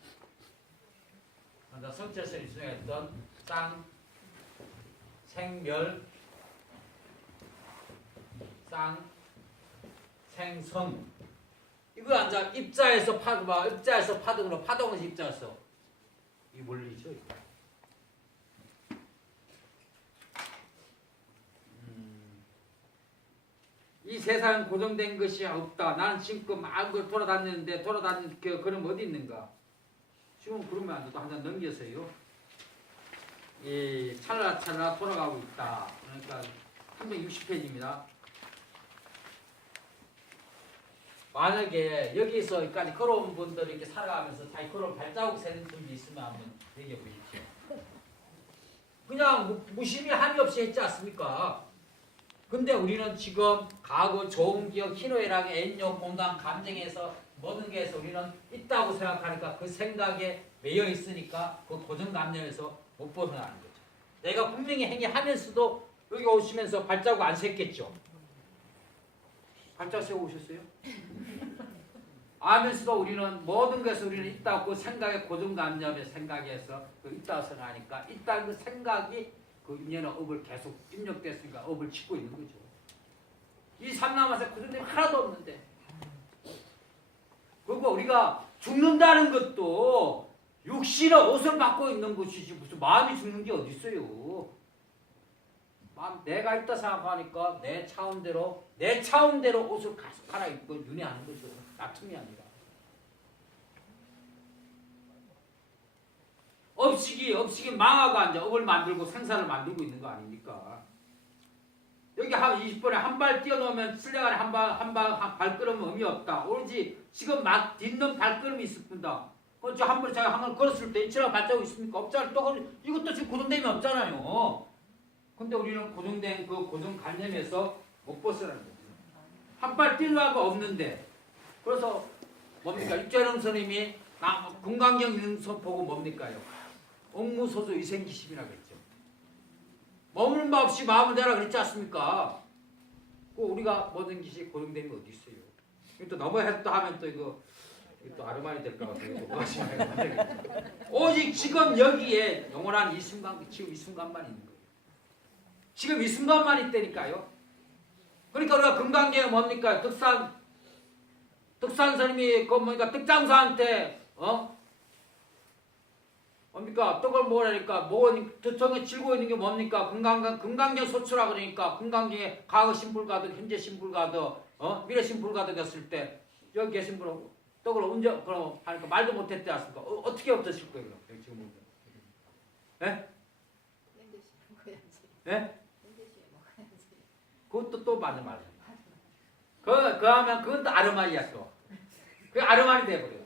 순철스님이 주장했던 쌍생멸 쌍생성 이거 앉아 입자에서 파동으로 파동에서 입자였어. 이 원리죠. 이 세상은 고정된 것이 없다. 나는 지금 마음껏 돌아다니는데 돌아다니는 그럼 어디 있는가? 지금 그러면 안 돼도 한 잔 넘겨서요. 이 찰나찰나 돌아가고 있다. 그러니까 360페이지입니다. 만약에 여기서까지 걸어온 분들이 이렇게 살아가면서 자기 걸어온 발자국 세는 분이 있으면 한번 얘기해 보십시오. 그냥 무심히 한이 없이 했지 않습니까? 근데 우리는 지금 과거 좋은 기억, 희노애락, 애인용, 공감, 감정에서 모든 게 해서 우리는 있다고 생각하니까 그 생각에 매여 있으니까 그 고정감정에서 못 벗어나는 거죠. 내가 분명히 행위하면서도 여기 오시면서 발자국 안 샜겠죠. 발자국 세고 오셨어요? 알면서도 우리는 모든 것을 우리는 있다고 그 생각의 고정감정의 생각에서 그 있다고 생각하니까 있다는 그 생각이 그 인연의 업을 계속 입력됐으니까 업을 짓고 있는 거죠. 이 삼남아세 구조점이 하나도 없는데 그리고 우리가 죽는다는 것도 육신의 옷을 받고 있는 것이지 무슨 마음이 죽는 게 어디 있어요. 내가 있다 생각하니까 내 차원대로 옷을 계속 갈아입고 윤회하는 거죠. 나툼이 아니라. 업식이 망하고 앉아 업을 만들고 생사를 만들고 있는 거 아닙니까? 여기 한 20번에 한 발 뛰어놓으면 슬레간에 한 발걸음 의미 없다. 오로지 지금 막 딛는 발걸음이 있을 뿐다. 저 한 번 제가 한번 걸었을 때 이처럼 발자국 있습니까? 없잖아요. 또 이것도 지금 고정됨이 없잖아요. 근데 우리는 고정된 그 고정관념에서 못 벗어나는 거죠. 한 발 뛸라가 없는데. 그래서 뭡니까? 육재령 스님이 금강경 있는 서 보고 뭡니까요? 옥무소수 위생기심이라고 했죠. 머물는 바 없이 마음을 내라 그랬지 않습니까? 그 우리가 모든 것이 고정됨이 어디 있어요? 또 너무 했다 하면 또 이거 또 아르마니 될까 봐 또 하시면 오직 지금 여기에 영원한 이 순간, 지금 이 순간만 있는 거예요. 지금 이 순간만 있다니까요. 그러니까 우리가 금강경에 뭡니까? 덕산 스님이 그 뭡니까? 덕장사한테 뭡니까? 떡을 먹으라니까 저게 쥐고 있는 게 뭡니까? 금강경 소추라 그러니까 금강경에 과거 신불가득 현재 신불가득 미래 신불가득 했을 때 여기 계신 분은 떡을 언제 그럼 하니까 말도 못했대 않습니까? 어떻게 없어질 거예요? 지금 예? 예? 그것도 또 맞는 말이에요. 그 하면 그건 또 아르마니야 또. 그 아르마니 돼버려요.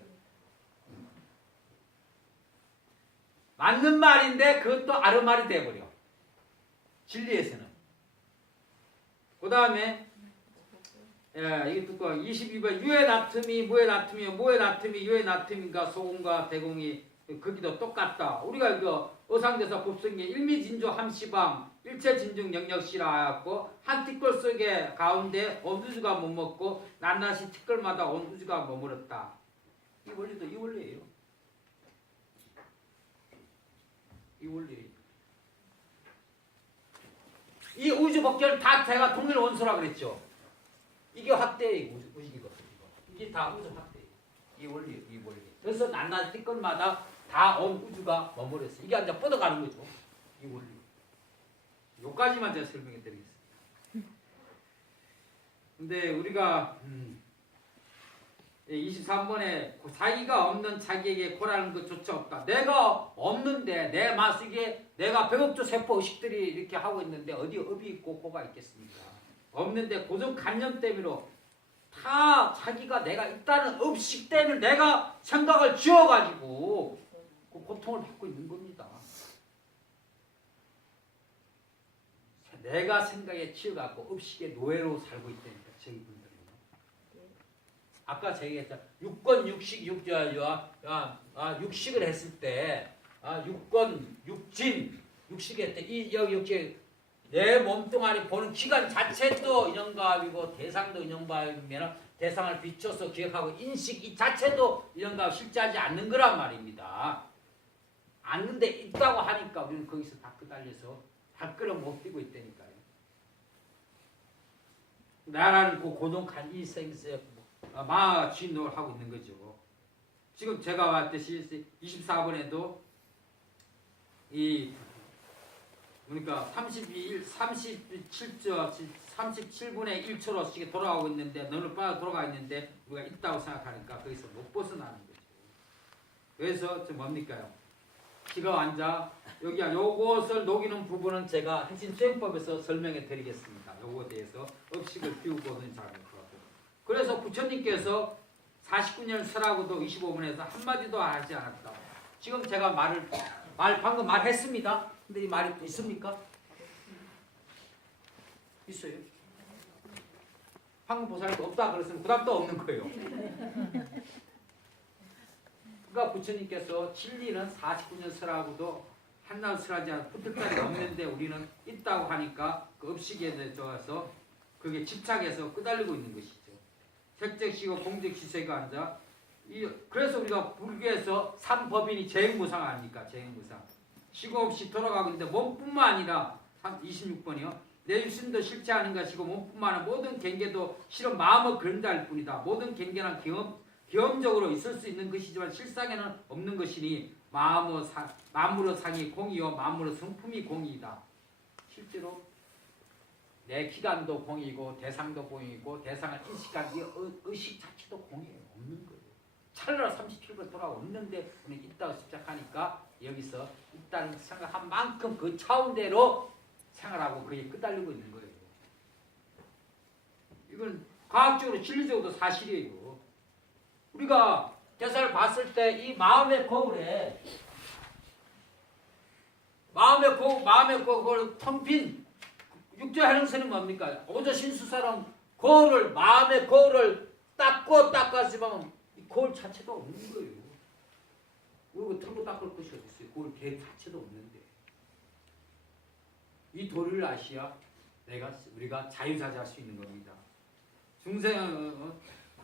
맞는 말인데 그것도 아르마니 돼버려. 진리에서는. 그 다음에 이게 듣고 22번 유해 나트미 무해 나트미 무해 나트미 유해 나트미가 소공과 대공이 거기도 똑같다. 우리가 이거 어상대사 법성에 일미진조 함시방 일체진중 영역시라 하였고 한 티끌 속에 가운데 온 우주가 머물렀고 낱낱이 티끌마다 온 우주가 머물렀다. 이 원리도 이 원리예요. 이 원리. 이 우주 법결 다 제가 동일 원소라 그랬죠. 이게 확대예요. 우주기거든요. 이게 다 우주 확대예요. 이 원리, 이 원리. 그래서 낱낱이 티끌마다 다 온 우주가 머물렀어요. 이게 이제 뻗어가는 거죠. 이 원리. 요까지만 제가 설명해 드리겠습니다. 근데 우리가 23번에 자기가 없는 자기에게 고라는 것조차 없다. 내가 없는데 내 마음속에 내가 100억조 세포 의식들이 이렇게 하고 있는데 어디 업이 있고 고가 있겠습니까? 없는데 고정관념 때문에 다 자기가 내가 있다는 의식 때문에 내가 생각을 지어가지고 그 고통을 받고 있는 겁니다. 내가 생각에 치여갖고 의식의 노예로 살고 있다니까 저희 분들은. 아까 제가 얘기했죠. 육권 육식 육식을 했을 때 육권 육진 육식을 했을 때 이 여기 육식 내 몸뚱아리 보는 기관 자체도 인연가이고 대상도 인연가이면 대상을 비춰서 기억하고 인식 이 자체도 인연가 실제하지 않는 거란 말입니다. 않는데 있다고 하니까 우리는 거기서 다 끄달려서 밖으로 못 뛰고 있다니까요. 나라는 그 고동간 일생세 마아 진노를 하고 있는 거죠. 지금 제가 봤듯이 24번에도 이 그러니까 37분의 1초로 돌아가고 있는데 너는 빨리 돌아가 있는데 우리가 있다고 생각하니까 거기서 못 벗어나는 거죠. 그래서 저 뭡니까요? 지금 앉아 여기 요것을 녹이는 부분은 제가 핵심수행법에서 설명해 드리겠습니다. 요거에 대해서 업식을 비우고는 잘 못 하고. 그래서 부처님께서 49년 설하고도 25분에서 한마디도 하지 않았다. 지금 제가 방금 말했습니다. 근데 이 말이 있습니까? 있어요. 방금 보살도 없다 그랬으면 그 다음 또 없는 거예요. 그러니까 부처님께서 진리는 49년 설하고도 한날 설하지 않아 푸틀까지 없는데 우리는 있다고 하니까 그 업식에 대해서 그게 집착해서 끄달리고 있는 것이죠. 색적시고 공적시세가 앉아 그래서 우리가 불교에서 삼법인이 재행무상 아닙니까? 재행무상. 시고 없이 돌아가고 있는데 몸뿐만 아니라 26번이요. 내 육신도 실체 아닌 것이고 몸뿐만 아니라 모든 경계도 실은 마음을 그런다할 뿐이다. 모든 경계는 경험적으로 있을 수 있는 것이지만 실상에는 없는 것이니 만물의 상이 공이요 만물의 성품이 공이다. 실제로 내 기간도 공이고 대상도 공이고 대상을 인식한 이 의식 자체도 공이에요. 없는 거예요. 찰나 37번 돌아오고 있는데 우리는 있다고 집착하니까 여기서 있다는 생각한 만큼 그 차원대로 생활하고 그게 끄달리고 있는 거예요. 이건 과학적으로 진리적으로도 사실이에요. 우리가 대사를 봤을 때 이 마음의 거울에 마음의 거울 텅빈 육조 해능선이 뭡니까? 오조 신수사람 거울을 마음의 거울을 닦았지만 이 거울 자체가 없는 거예요. 우리가 털고 닦을 것이 어딨어요? 거울 개 자체도 없는데 이 도리를 아시야 우리가 자유자재할 수 있는 겁니다. 중생은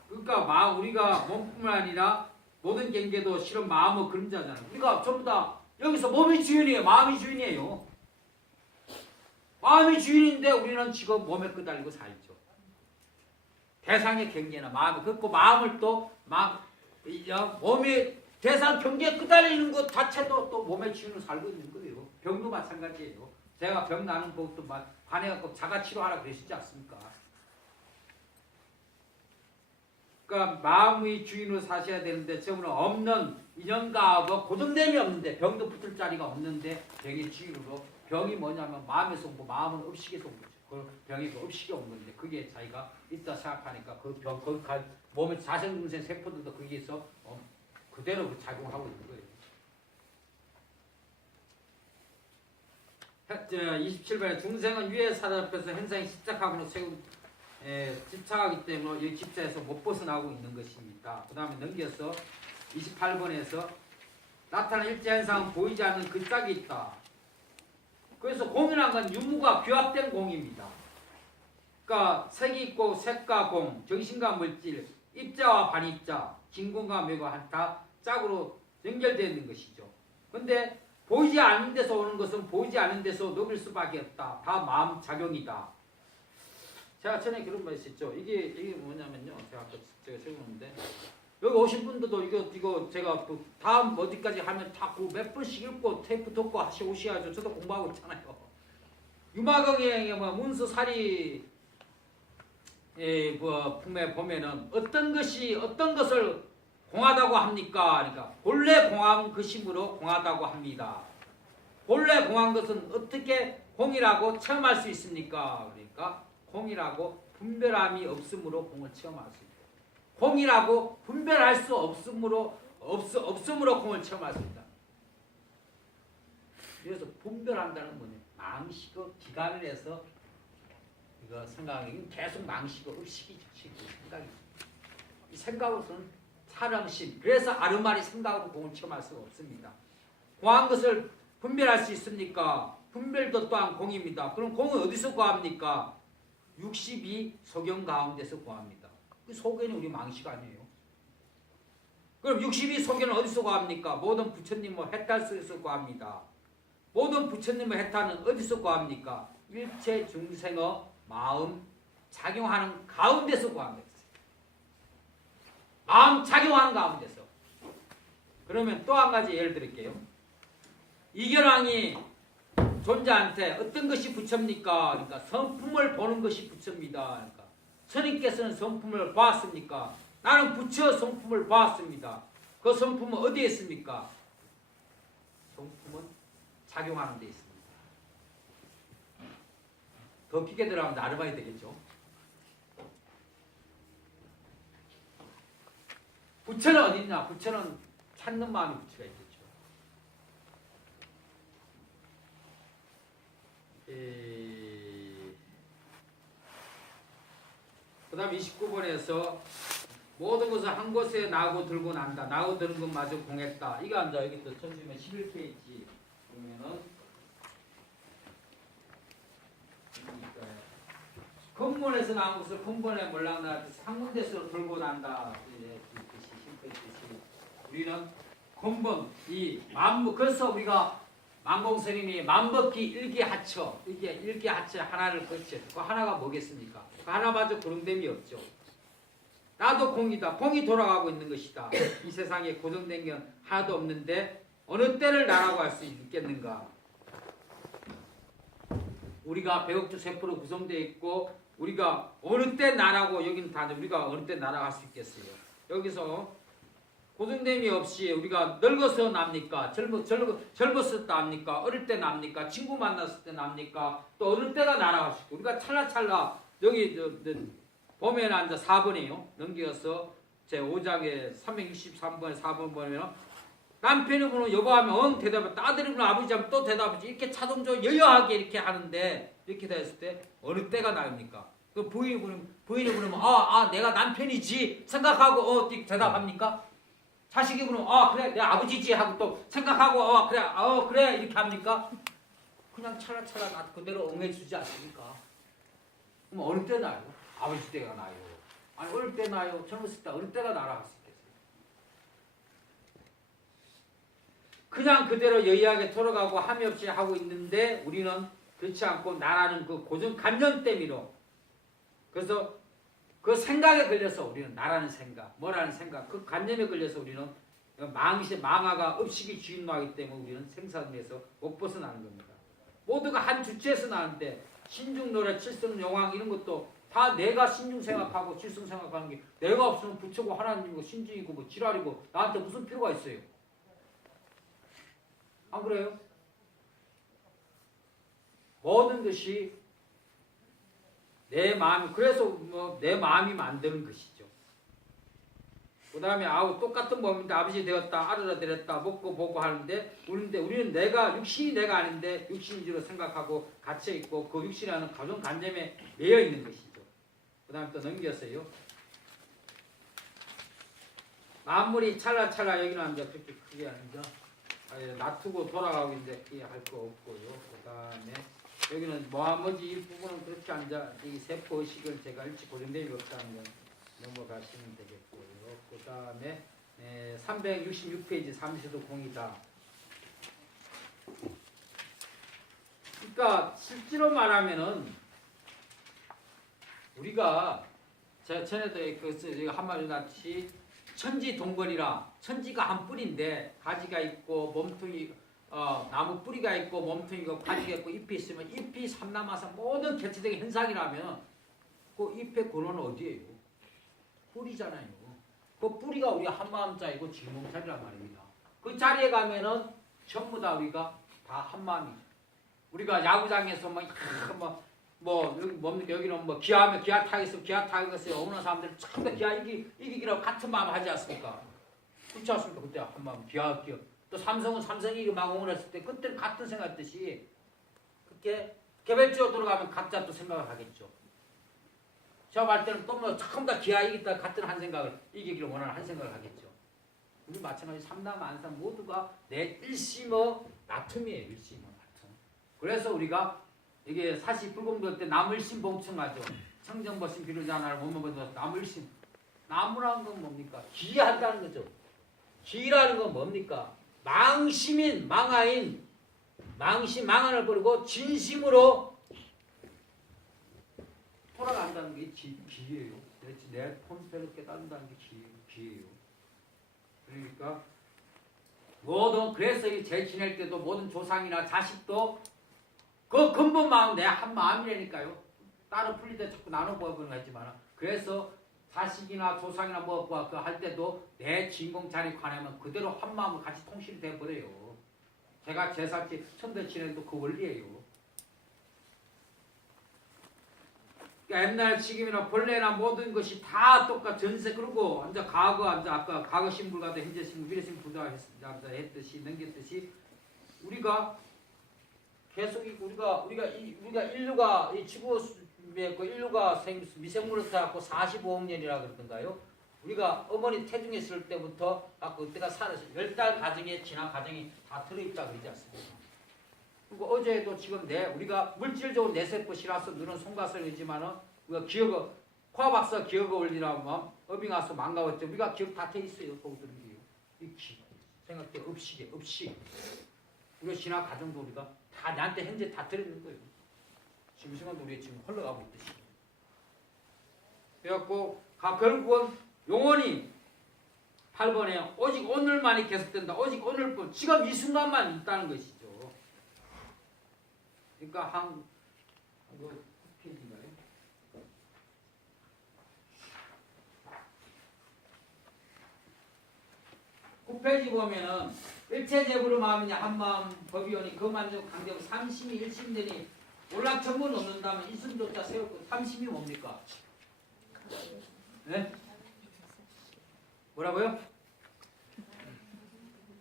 그러니까 우리가 몸뿐만 아니라 모든 경계도 실은 마음의 그림자잖아요. 우리가 전부 다 여기서 몸이 주인이에요. 마음이 주인이에요. 마음이 주인인데 우리는 지금 몸에 끄달리고 살죠. 대상의 경계나 마음이 그렇고 마음을 또 몸이 대상 경계에 끄달리는 것 자체도 또 몸의 주인으로 살고 있는 거예요. 병도 마찬가지예요. 제가 병 나는 것도 반해갖고 자가치료하라 그러시지 않습니까? 그러니까 마음의 주인으로 사셔야 되는데 저는 없는 인연과 고정됨이 없는데 병도 붙을 자리가 없는데 병의 주인으로 병이 뭐냐면 마음에서 온 거, 마음은 의식에서 온 거죠. 그 병이 그 의식이 온 건데 그게 자기가 있다 생각하니까 그 병, 몸의 자생중생 세포들도 거기에서 그대로 작용하고 있는 거예요. 27번에 중생은 위에 사람 앞에서 현상이 집착하고는 집착하기 때문에 이 집착에서 못 벗어나고 있는 것입니다. 그 다음에 넘겨서 28번에서 나타난 일체 현상은 보이지 않는 그 짝이 있다. 그래서 공이란 건 유무가 규합된 공입니다. 그러니까 색이 있고 색과 공, 정신과 물질, 입자와 반입자, 진공과 묘가 다 짝으로 연결되어 있는 것이죠. 근데 보이지 않는 데서 오는 것은 보이지 않는 데서 녹일 수밖에 없다. 다 마음 작용이다. 제가 전에 그런 말 있었죠. 이게 뭐냐면요. 제가 적어놓는데 여기 오신 분들도 이거 제가 다음 어디까지 하면 다 몇 번씩 읽고 테이프 덮고 오셔야죠. 저도 공부하고 있잖아요. 유마경의 문수사리 품에 보면은 어떤 것을 공하다고 합니까? 그러니까 본래 공한 것이므로 공하다고 합니다. 본래 공한 것은 어떻게 공이라고 체험할 수 있습니까? 그러니까 공이라고 분별함이 없으므로 공을 체험할 수 있다. 공이라고 분별할 수 없으므로 공을 체험할 수 있다. 그래서 분별한다는 뭐냐? 망식의 기간을 해서 이거 생각이 계속 망식의 의식이 생각이 이 생각으로서는 사랑심. 그래서 아르마리 생각으로 공을 체험할 수가 없습니다. 공한 것을 분별할 수 있습니까? 분별도 또한 공입니다. 그럼 공은 어디서 구합니까? 62 소견 가운데서 구합니다. 그 소견이 우리 망식 아니에요. 그럼 62 소견은 어디서 구합니까? 모든 부처님의 해탈 속에서 구합니다. 모든 부처님의 해탈은 어디서 구합니까? 일체 중생의 마음 작용하는 가운데서 구합니다. 마음 작용하는 가운데서. 그러면 또 한 가지 예를 드릴게요. 이결왕이 존재한테 어떤 것이 부처입니까? 그러니까 성품을 보는 것이 부처입니다. 그러니까 스님께서는 성품을 보았습니까? 나는 부처 성품을 보았습니다. 그 성품은 어디에 있습니까? 성품은 작용하는 데 있습니다. 더 깊게 들어가면 나름아야 되겠죠. 부처는 어디 있냐? 부처는 찾는 마음이 부처가 있겠죠. 그 다음 29번에서 모든 것을 한 곳에 나고 들고 난다. 나고 드는 것마저 공했다. 이거 앉아 여기 또 천주면 11페이지 보면은 근본에서 나온 것을 근본에 몰락나듯이 한 군데서 들고 난다. 우리는 근본 이 만무 그래서 우리가 만공스님이 만법기 일기하처 이게 일기하처 하나를 거쳐 그 하나가 뭐겠습니까? 그 하나마저 구름됨이 없죠. 나도 공이다. 공이 돌아가고 있는 것이다. 이 세상에 고정된 게 하나도 없는데 어느 때를 나라고 할 수 있겠는가? 우리가 백억주 세포로 구성되어 있고 우리가 어느 때 나라고 여기는 다 우리가 어느 때 나라고 할 수 있겠어요. 여기서 고정됨이 없이 우리가 늙어서 납니까? 젊었을 때 납니까? 어릴 때 납니까? 친구 만났을 때 납니까? 또 어느 때가 나라갈 수 있고 우리가 찰나찰나 여기 보면 앉아 4번이에요. 넘겨서 제5장에 363번에 4번 보면 남편이 보면 여보하면 응 대답해, 아들이 보면 아버지 하면 또 대답하지. 이렇게 자동적으로 여여하게 이렇게 하는데 이렇게 됐을 때 어느 때가 나옵니까? 그 부인이 부르면 내가 남편이지 생각하고 대답합니까? 자식이 부르면 그래 내 아버지지 하고 또 생각하고 그래 이렇게 합니까? 그냥 찰나찰나 그대로 응해주지 않습니까? 그럼 어느 때 나요? 아버지 때가 나요? 아니 어릴 때 나요? 젊었을 때 어느 때가 나라 할 수 있겠어요? 그냥 그대로 여의하게 돌아가고 함이 없이 하고 있는데 우리는 그렇지 않고 나라는 그 고정관념 때문에 그래서 그 생각에 걸려서 우리는 나라는 생각, 뭐라는 생각, 그 관념에 걸려서 우리는 망아가 업식이 주인노하기 때문에 우리는 생사에서 못 벗어나는 겁니다. 모두가 한 주체에서 나는데 신중노래, 칠성용왕 이런 것도 다 내가 신중 생각하고 칠성 생각하는 게 내가 없으면 부처고 하나님이고 신중이고 뭐 지랄이고 나한테 무슨 필요가 있어요? 안 그래요? 모든 것이 내 마음이 그래서 내 마음이 만드는 것이죠. 그 다음에 똑같은 몸인데 아버지 되었다 아들아 되었다 먹고 보고 하는데 우리는 내가 육신이 내가 아닌데 육신인 줄 생각하고 갇혀 있고 그 육신이라는 가정관념에 매여 있는 것이죠. 그 다음에 또 넘겼어요. 만물이 찰나찰나 여기는 이제 그렇게 크게 아니죠. 놔두고 돌아가고 있는데 그게 할 거 없고요. 그 다음에 여기는 나머지 이 부분은 그렇게 앉아 이 세포 의식을 제가 일찍 고정되지 못하는 건 넘어가시면 되겠고요. 그 다음에 366페이지 삼시도 공이다. 그러니까 실제로 말하면은 우리가 제가 전에도 한마디 같이 천지동벌이라 천지가 한 뿌리인데 가지가 있고 몸통이 나무 뿌리가 있고 몸통이고 가지가 있고 잎이 있으면 잎이 삼남아서 모든 개체적인 현상이라면 그 잎의 근원은 어디예요? 뿌리잖아요. 그 뿌리가 우리 한마음자이고 진공자리란 말입니다. 그 자리에 가면은 전부 다 우리가 다 한마음이죠. 우리가 야구장에서 여기 뭡니까? 여기는 뭐 기아하면 기아 타겠어, 기아 타겠어요. 어느 사람들은 전부 다 기아 이기기라고 같은 마음 하지 않습니까? 그렇지 않습니까? 그때 한마음 기아. 또 삼성은 삼성이 막 응원했을 때 그때는 같은 생각했듯이 그렇게 개별적으로 들어가면 각자 또 생각을 하겠죠. 제가 볼 때는 또 전부 다 기아 이기다 같은 한 생각을 이기기를 원하는 한 생각을 하겠죠. 우리 마찬가지 삼남 안삼 모두가 내 일심어 나툼이에요. 일심어 나툼. 그래서 우리가 이게 사실 불공도 때 나물심 봉충하죠. 청정버심 비료자나를 못먹어서 나물심. 나무라는 건 뭡니까? 기한다는 거죠. 기라는 건 뭡니까? 망심인 망아인 망한을 버리고 진심으로 돌아간다는 게 기예요. 내 본패를 깨닫는다는 게 기예요. 그러니까 그래서 제 지낼 때도 모든 조상이나 자식도 그 근본 마음 내 한 마음이라니까요. 따로 풀릴 때 자꾸 나눠보는 거 했지만 그래서 자식이나 조상이나 그 할 때도 내 진공 자리 관하면 그대로 한 마음을 같이 통실이 돼버려요. 제가 제사지 천대 지내도 그 원리예요. 그러니까 옛날 지금이나 본래나 모든 것이 다 똑같 전세 그리고 이제 아까 과거 신불과도 현재 신불 미래 신불 했듯이 넘겼듯이 우리가 계속 우리가 인류가 이 지구의 그 인류가 미생물로서 갖고 45억 년이라 그러던가요? 우리가 어머니 태중했을 때부터 그때가 살아서 10달 과정에 지난 과정이 다 들어있다 그러지 않습니까? 그리고 어제도 지금 우리가 물질적으로 뇌세포시라서 눈은 송가설이지만은 우리가 화학박사 기억의 원리라면 어빙 와서 망가웠죠. 우리가 기억 다 돼 있어요. 거기 들은 게요. 이 생각대 업식. 우리가 지난 과정도 우리가 다 나한테 현재 다 들어있는 거예요. 지금 시간도 우리가 지금 흘러가고 있듯이. 그래갖고 결국은 영원히 8번에 오직 오늘만이 계속된다. 오직 오늘뿐. 지금 이 순간만 있다는 것이죠. 그러니까 이거 페이지인가요? 페이지 보면은 일체제구로 마음이냐 한마음 법이오니 그만족 강대고 삼심이 일심되니 올락 전부 놓는다면 일심조차 세웠고 삼심이 뭡니까? 네? 뭐라고요?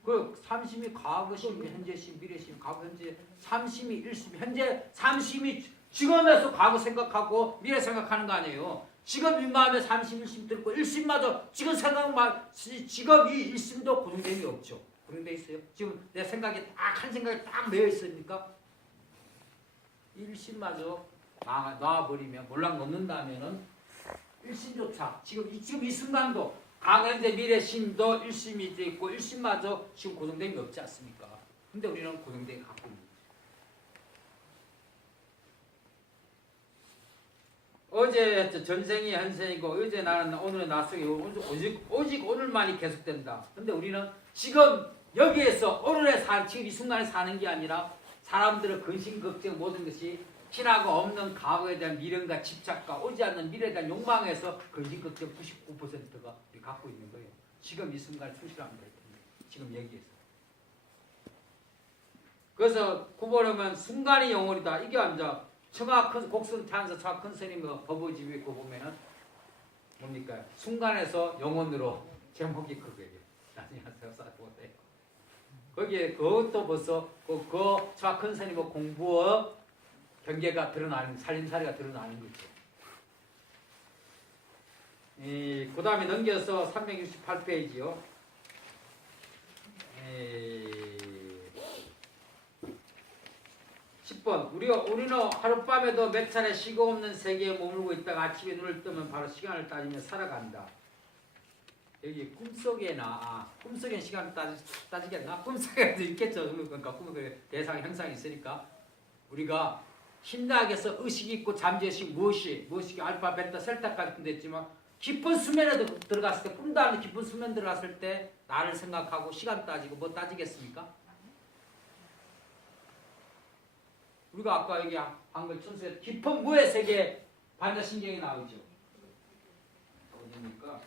그 삼심이 과거심, 현재심, 미래심, 과거, 현재, 삼심이 일심, 현재 삼심이 지금에서 과거 생각하고 미래 생각하는 거 아니에요. 지금 이 마음에 삼심, 일심 들고 일심마저 지금 생각만 지금 이 일심도 고정됨이 없죠. 고정돼 있어요. 지금 내 생각이 딱 한 생각이 딱 매여 있으니까 일심마저 놔버리면 몰락 놓는다면은 일심조차 지금 이 순간도 과거, 현재, 미래 심도 일심이 돼 있고 일심마저 지금 고정됨이 없지 않습니까? 근데 우리는 고정됨이 갖고 있는 거죠. 어제 전생이 현생이고 어제 나는 오늘의 나 속에 오직 오늘만이 계속된다. 근데 우리는 지금 여기에서 오늘의 지금 이 순간에 사는 게 아니라 사람들의 근심, 걱정 모든 것이 지나고 없는 과거에 대한 미련과 집착과 오지 않는 미래에 대한 욕망에서 근심, 걱정 99%가 갖고 있는 거예요. 지금 이 순간에 충실하면 될 텐데 지금 여기에서. 그래서 구보려면 순간이 영원이다. 이게 앉아 청하큰 곡선 탄서 청하큰 스님 법의집에 그 보면은 뭡니까? 순간에서 영원으로 제목이 그거예요. 나중에 한번 써보세요. 거기에 그것도 벌써 그 청하큰 스님의 공부의 경계가 드러나는 살림살이가 드러나는 거죠. 그 다음에 넘겨서 368페이지요. 10번 우리는 하룻밤에도 몇 차례 쉬고 없는 세계에 머물고 있다가 아침에 눈을 뜨면 바로 시간을 따지며 살아간다. 여기 꿈속에나 꿈속에 시간을 따지겠나? 꿈속에도 있겠죠. 그러니까 꿈의 대상 형상이 있으니까 우리가 신학에서 의식 있고 잠재의식 무엇이 알파 베타 셀타까지 됐지만 깊은 수면에 들어갔을 때 꿈도 않는 깊은 수면 들어갔을 때 나를 생각하고 시간 따지고 뭐 따지겠습니까? 우리가 아까 여기 한글 천수에 깊은 무의 세계 반자신경이 나오죠. 어디입니까?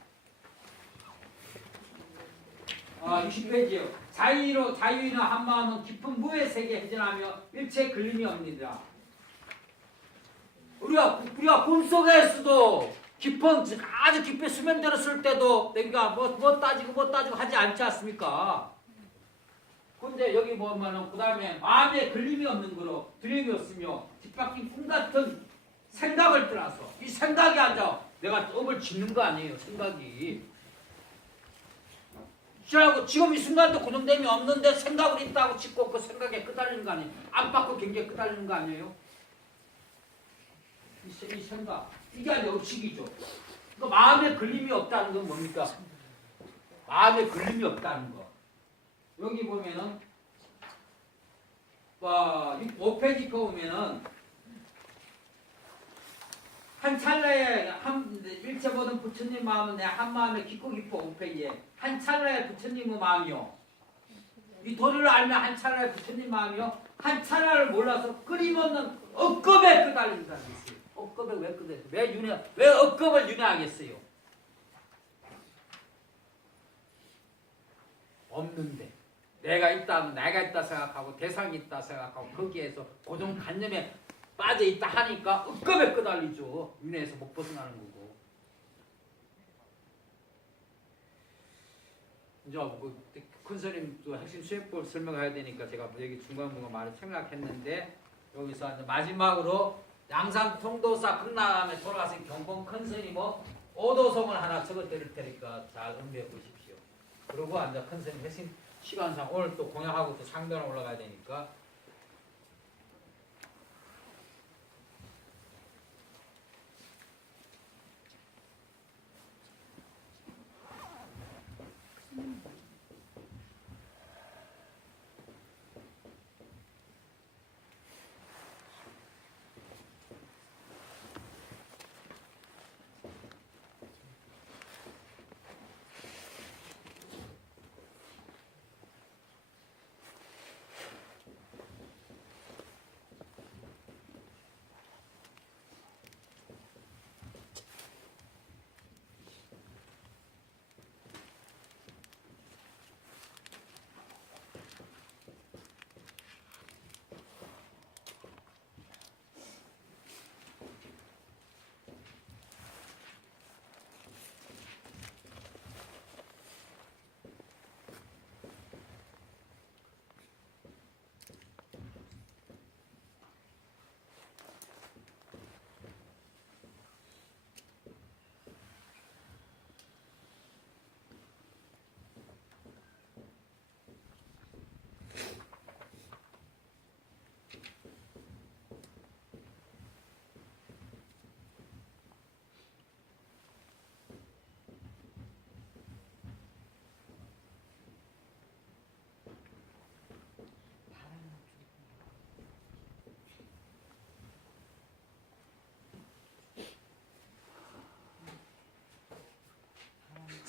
60페이지요. 자유인의 한마음은 깊은 무의 세계에 회전하며 일체의 걸림이 없느니라. 우리가 꿈속에서도 아주 깊이 수면 들었을 때도 내가 뭐 따지고 하지 않지 않습니까? 근데 여기 보면은 그 다음에 마음에 걸림이 없는 거로 두려움이 없으며 뒷바뀐 꿈 같은 생각을 떠나서 이 생각이 앉아 내가 업을 짓는 거 아니에요. 생각이 지금 이 순간도 고정됨이 없는데 생각을 있다고 짓고 그 생각에 끄달리는 거 아니에요. 안팎의 경계에 끄달리는 거 아니에요. 이 생각 이게 아니라 의식이죠. 그러니까 마음에 걸림이 없다는 건 뭡니까? 마음에 걸림이 없다는 거. 여기 보면은 5페이지 거 보면은 한 찰나에 일체 모든 부처님 마음은 내 한 마음에 깊고 깊어. 5페이지에 한 찰나에 부처님의 마음이요. 이 도리를 알면 한 찰나에 부처님 마음이요. 한 찰나를 몰라서 끊임없는 억겁에 끄달린다는 것이에요. 억겁에 왜 끄달려요? 왜 억겁을 윤회하겠어요? 없는데 내가 있다 생각하고 대상이 있다 생각하고 거기에서 고정관념에 빠져있다 하니까 억겁에 끄달리죠. 윤회에서 못 벗어나는 거고. 이제 큰 스님도 핵심 수행법을 설명해야 되니까 제가 여기 중간중간 말을 생각했는데 여기서 이제 마지막으로 양산 통도사 극락암에 돌아가신 경공 큰 스님 오도송을 하나 적어 드릴 테니까 잘 음미해 보십시오. 그리고 이제 큰 스님 핵심 시간상 오늘 또 공약하고 또 상변 올라가야 되니까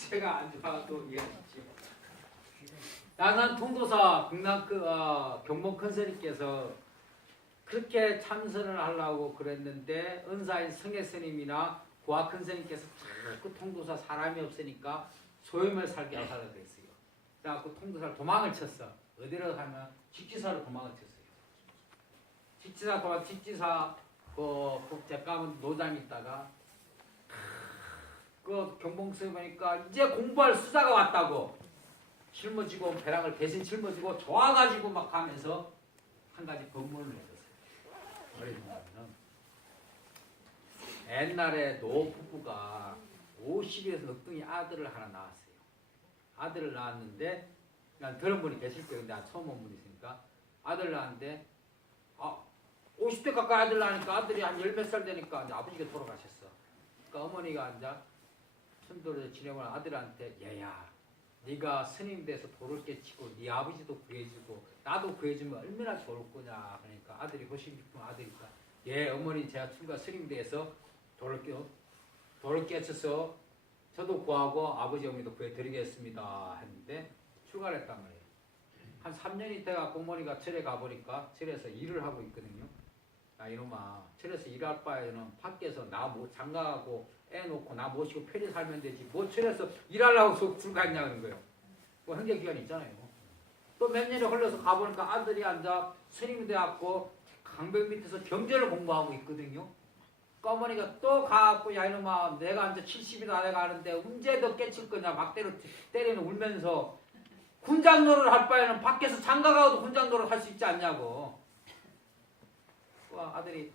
제가 안 좋아도 이해하십시오. 나는 통도사 경복 큰스님께서 그렇게 참선을 하려고 그랬는데 은사인 성혜 스님이나 고아 큰스님께서 자꾸 통도사 사람이 없으니까 소임을 살게 하려고 그랬어요. 그래갖고 통도사를 도망을 쳤어. 어디로 가면 직지사로 도망을 쳤어요. 직지사 그 대감은 노장에 있다가 그 경봉스에 보니까 이제 공부할 수자가 왔다고 짊어지고 배랑을 대신 짊어지고 좋아가지고 막 가면서 한 가지 법문을 내렸어요. 그러면 옛날에 노 부부가 50에서 넉둥이 아들을 하나 낳았어요. 아들을 낳았는데 난 들은 분이 계실 거예요. 근데 처음 온 분이시니까 아들 낳았는데 50대 가까이 아들 낳으니까 아들이 한 열 몇 살 되니까 이제 아버지가 돌아가셨어. 그러니까 어머니가 이제 천도를 지내고 아들한테 얘야 네가 스님 돼서 도를 깨치고 네 아버지도 구해주고 나도 구해주면 얼마나 좋을 거냐 그러니까 아들이 호심 깊은 아들이니까 예 어머니 제가 출가 스님 돼서 도를 깨쳐서 저도 구하고 아버지 어머니도 구해드리겠습니다 했는데 출가를 했단 말이에요. 한 3년이 돼가 어머니가 절에 가보니까 절에서 일을 하고 있거든요. 야 이놈아 절에서 일할 바에는 밖에서 나 장가가고 애 놓고 나 모시고 편히 살면 되지 뭐 절에서 일하려고 출가했냐는 거예요. 뭐 형제기간이 있잖아요. 또 몇 년이 흘러서 가보니까 아들이 앉아 스님이 돼갖고 강변 밑에서 경제를 공부하고 있거든요. 어머니가 또 가갖고 야 이놈아 내가 이제 70이나 돼가는데 언제 더 깨칠 거냐 막 때리는 울면서 군장노를 할 바에는 밖에서 장가가도 군장노를 할 수 있지 않냐고. 아들이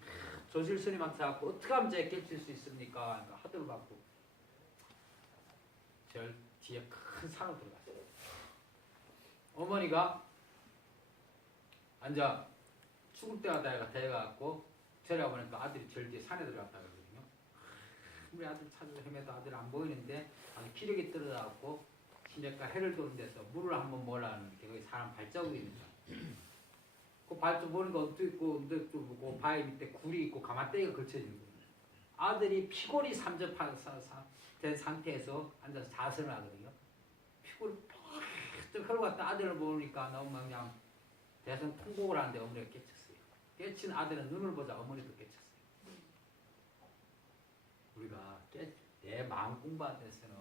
조실 스님한테 하고 어떻게 하면 제 깨칠 수 있습니까? 그러니까 하도를 받고 저 뒤에 큰 산으로 들어갔어요. 어머니가 앉아 죽을 때가 돼가지고 절에 보니까 아들이 절 뒤에 산에 들어갔다 그러거든요. 우리 아들 찾아서 헤매도 아들 안 보이는데 아주 기력이 떨어져갖고 시내가 해를 도는 데서 물을 한번 몰라는 게 거기 사람 발자국이 있는 거야. 그 발자국 보니까 어떻게 있고 그 바위 밑에 굴이 있고 가마떼기가 걸쳐지는 거예요. 아들이 피골이 삼접된 상태에서 앉아서 자선을 하거든요. 피골이 퍽 흘러 갔다 아들을 보니까 너무 그냥 대선 통곡을 하는데 어머니가 깨쳤어요. 깨친 아들은 눈을 보자 어머니도 깨쳤어요. 우리가 내 마음 공부하는 데서는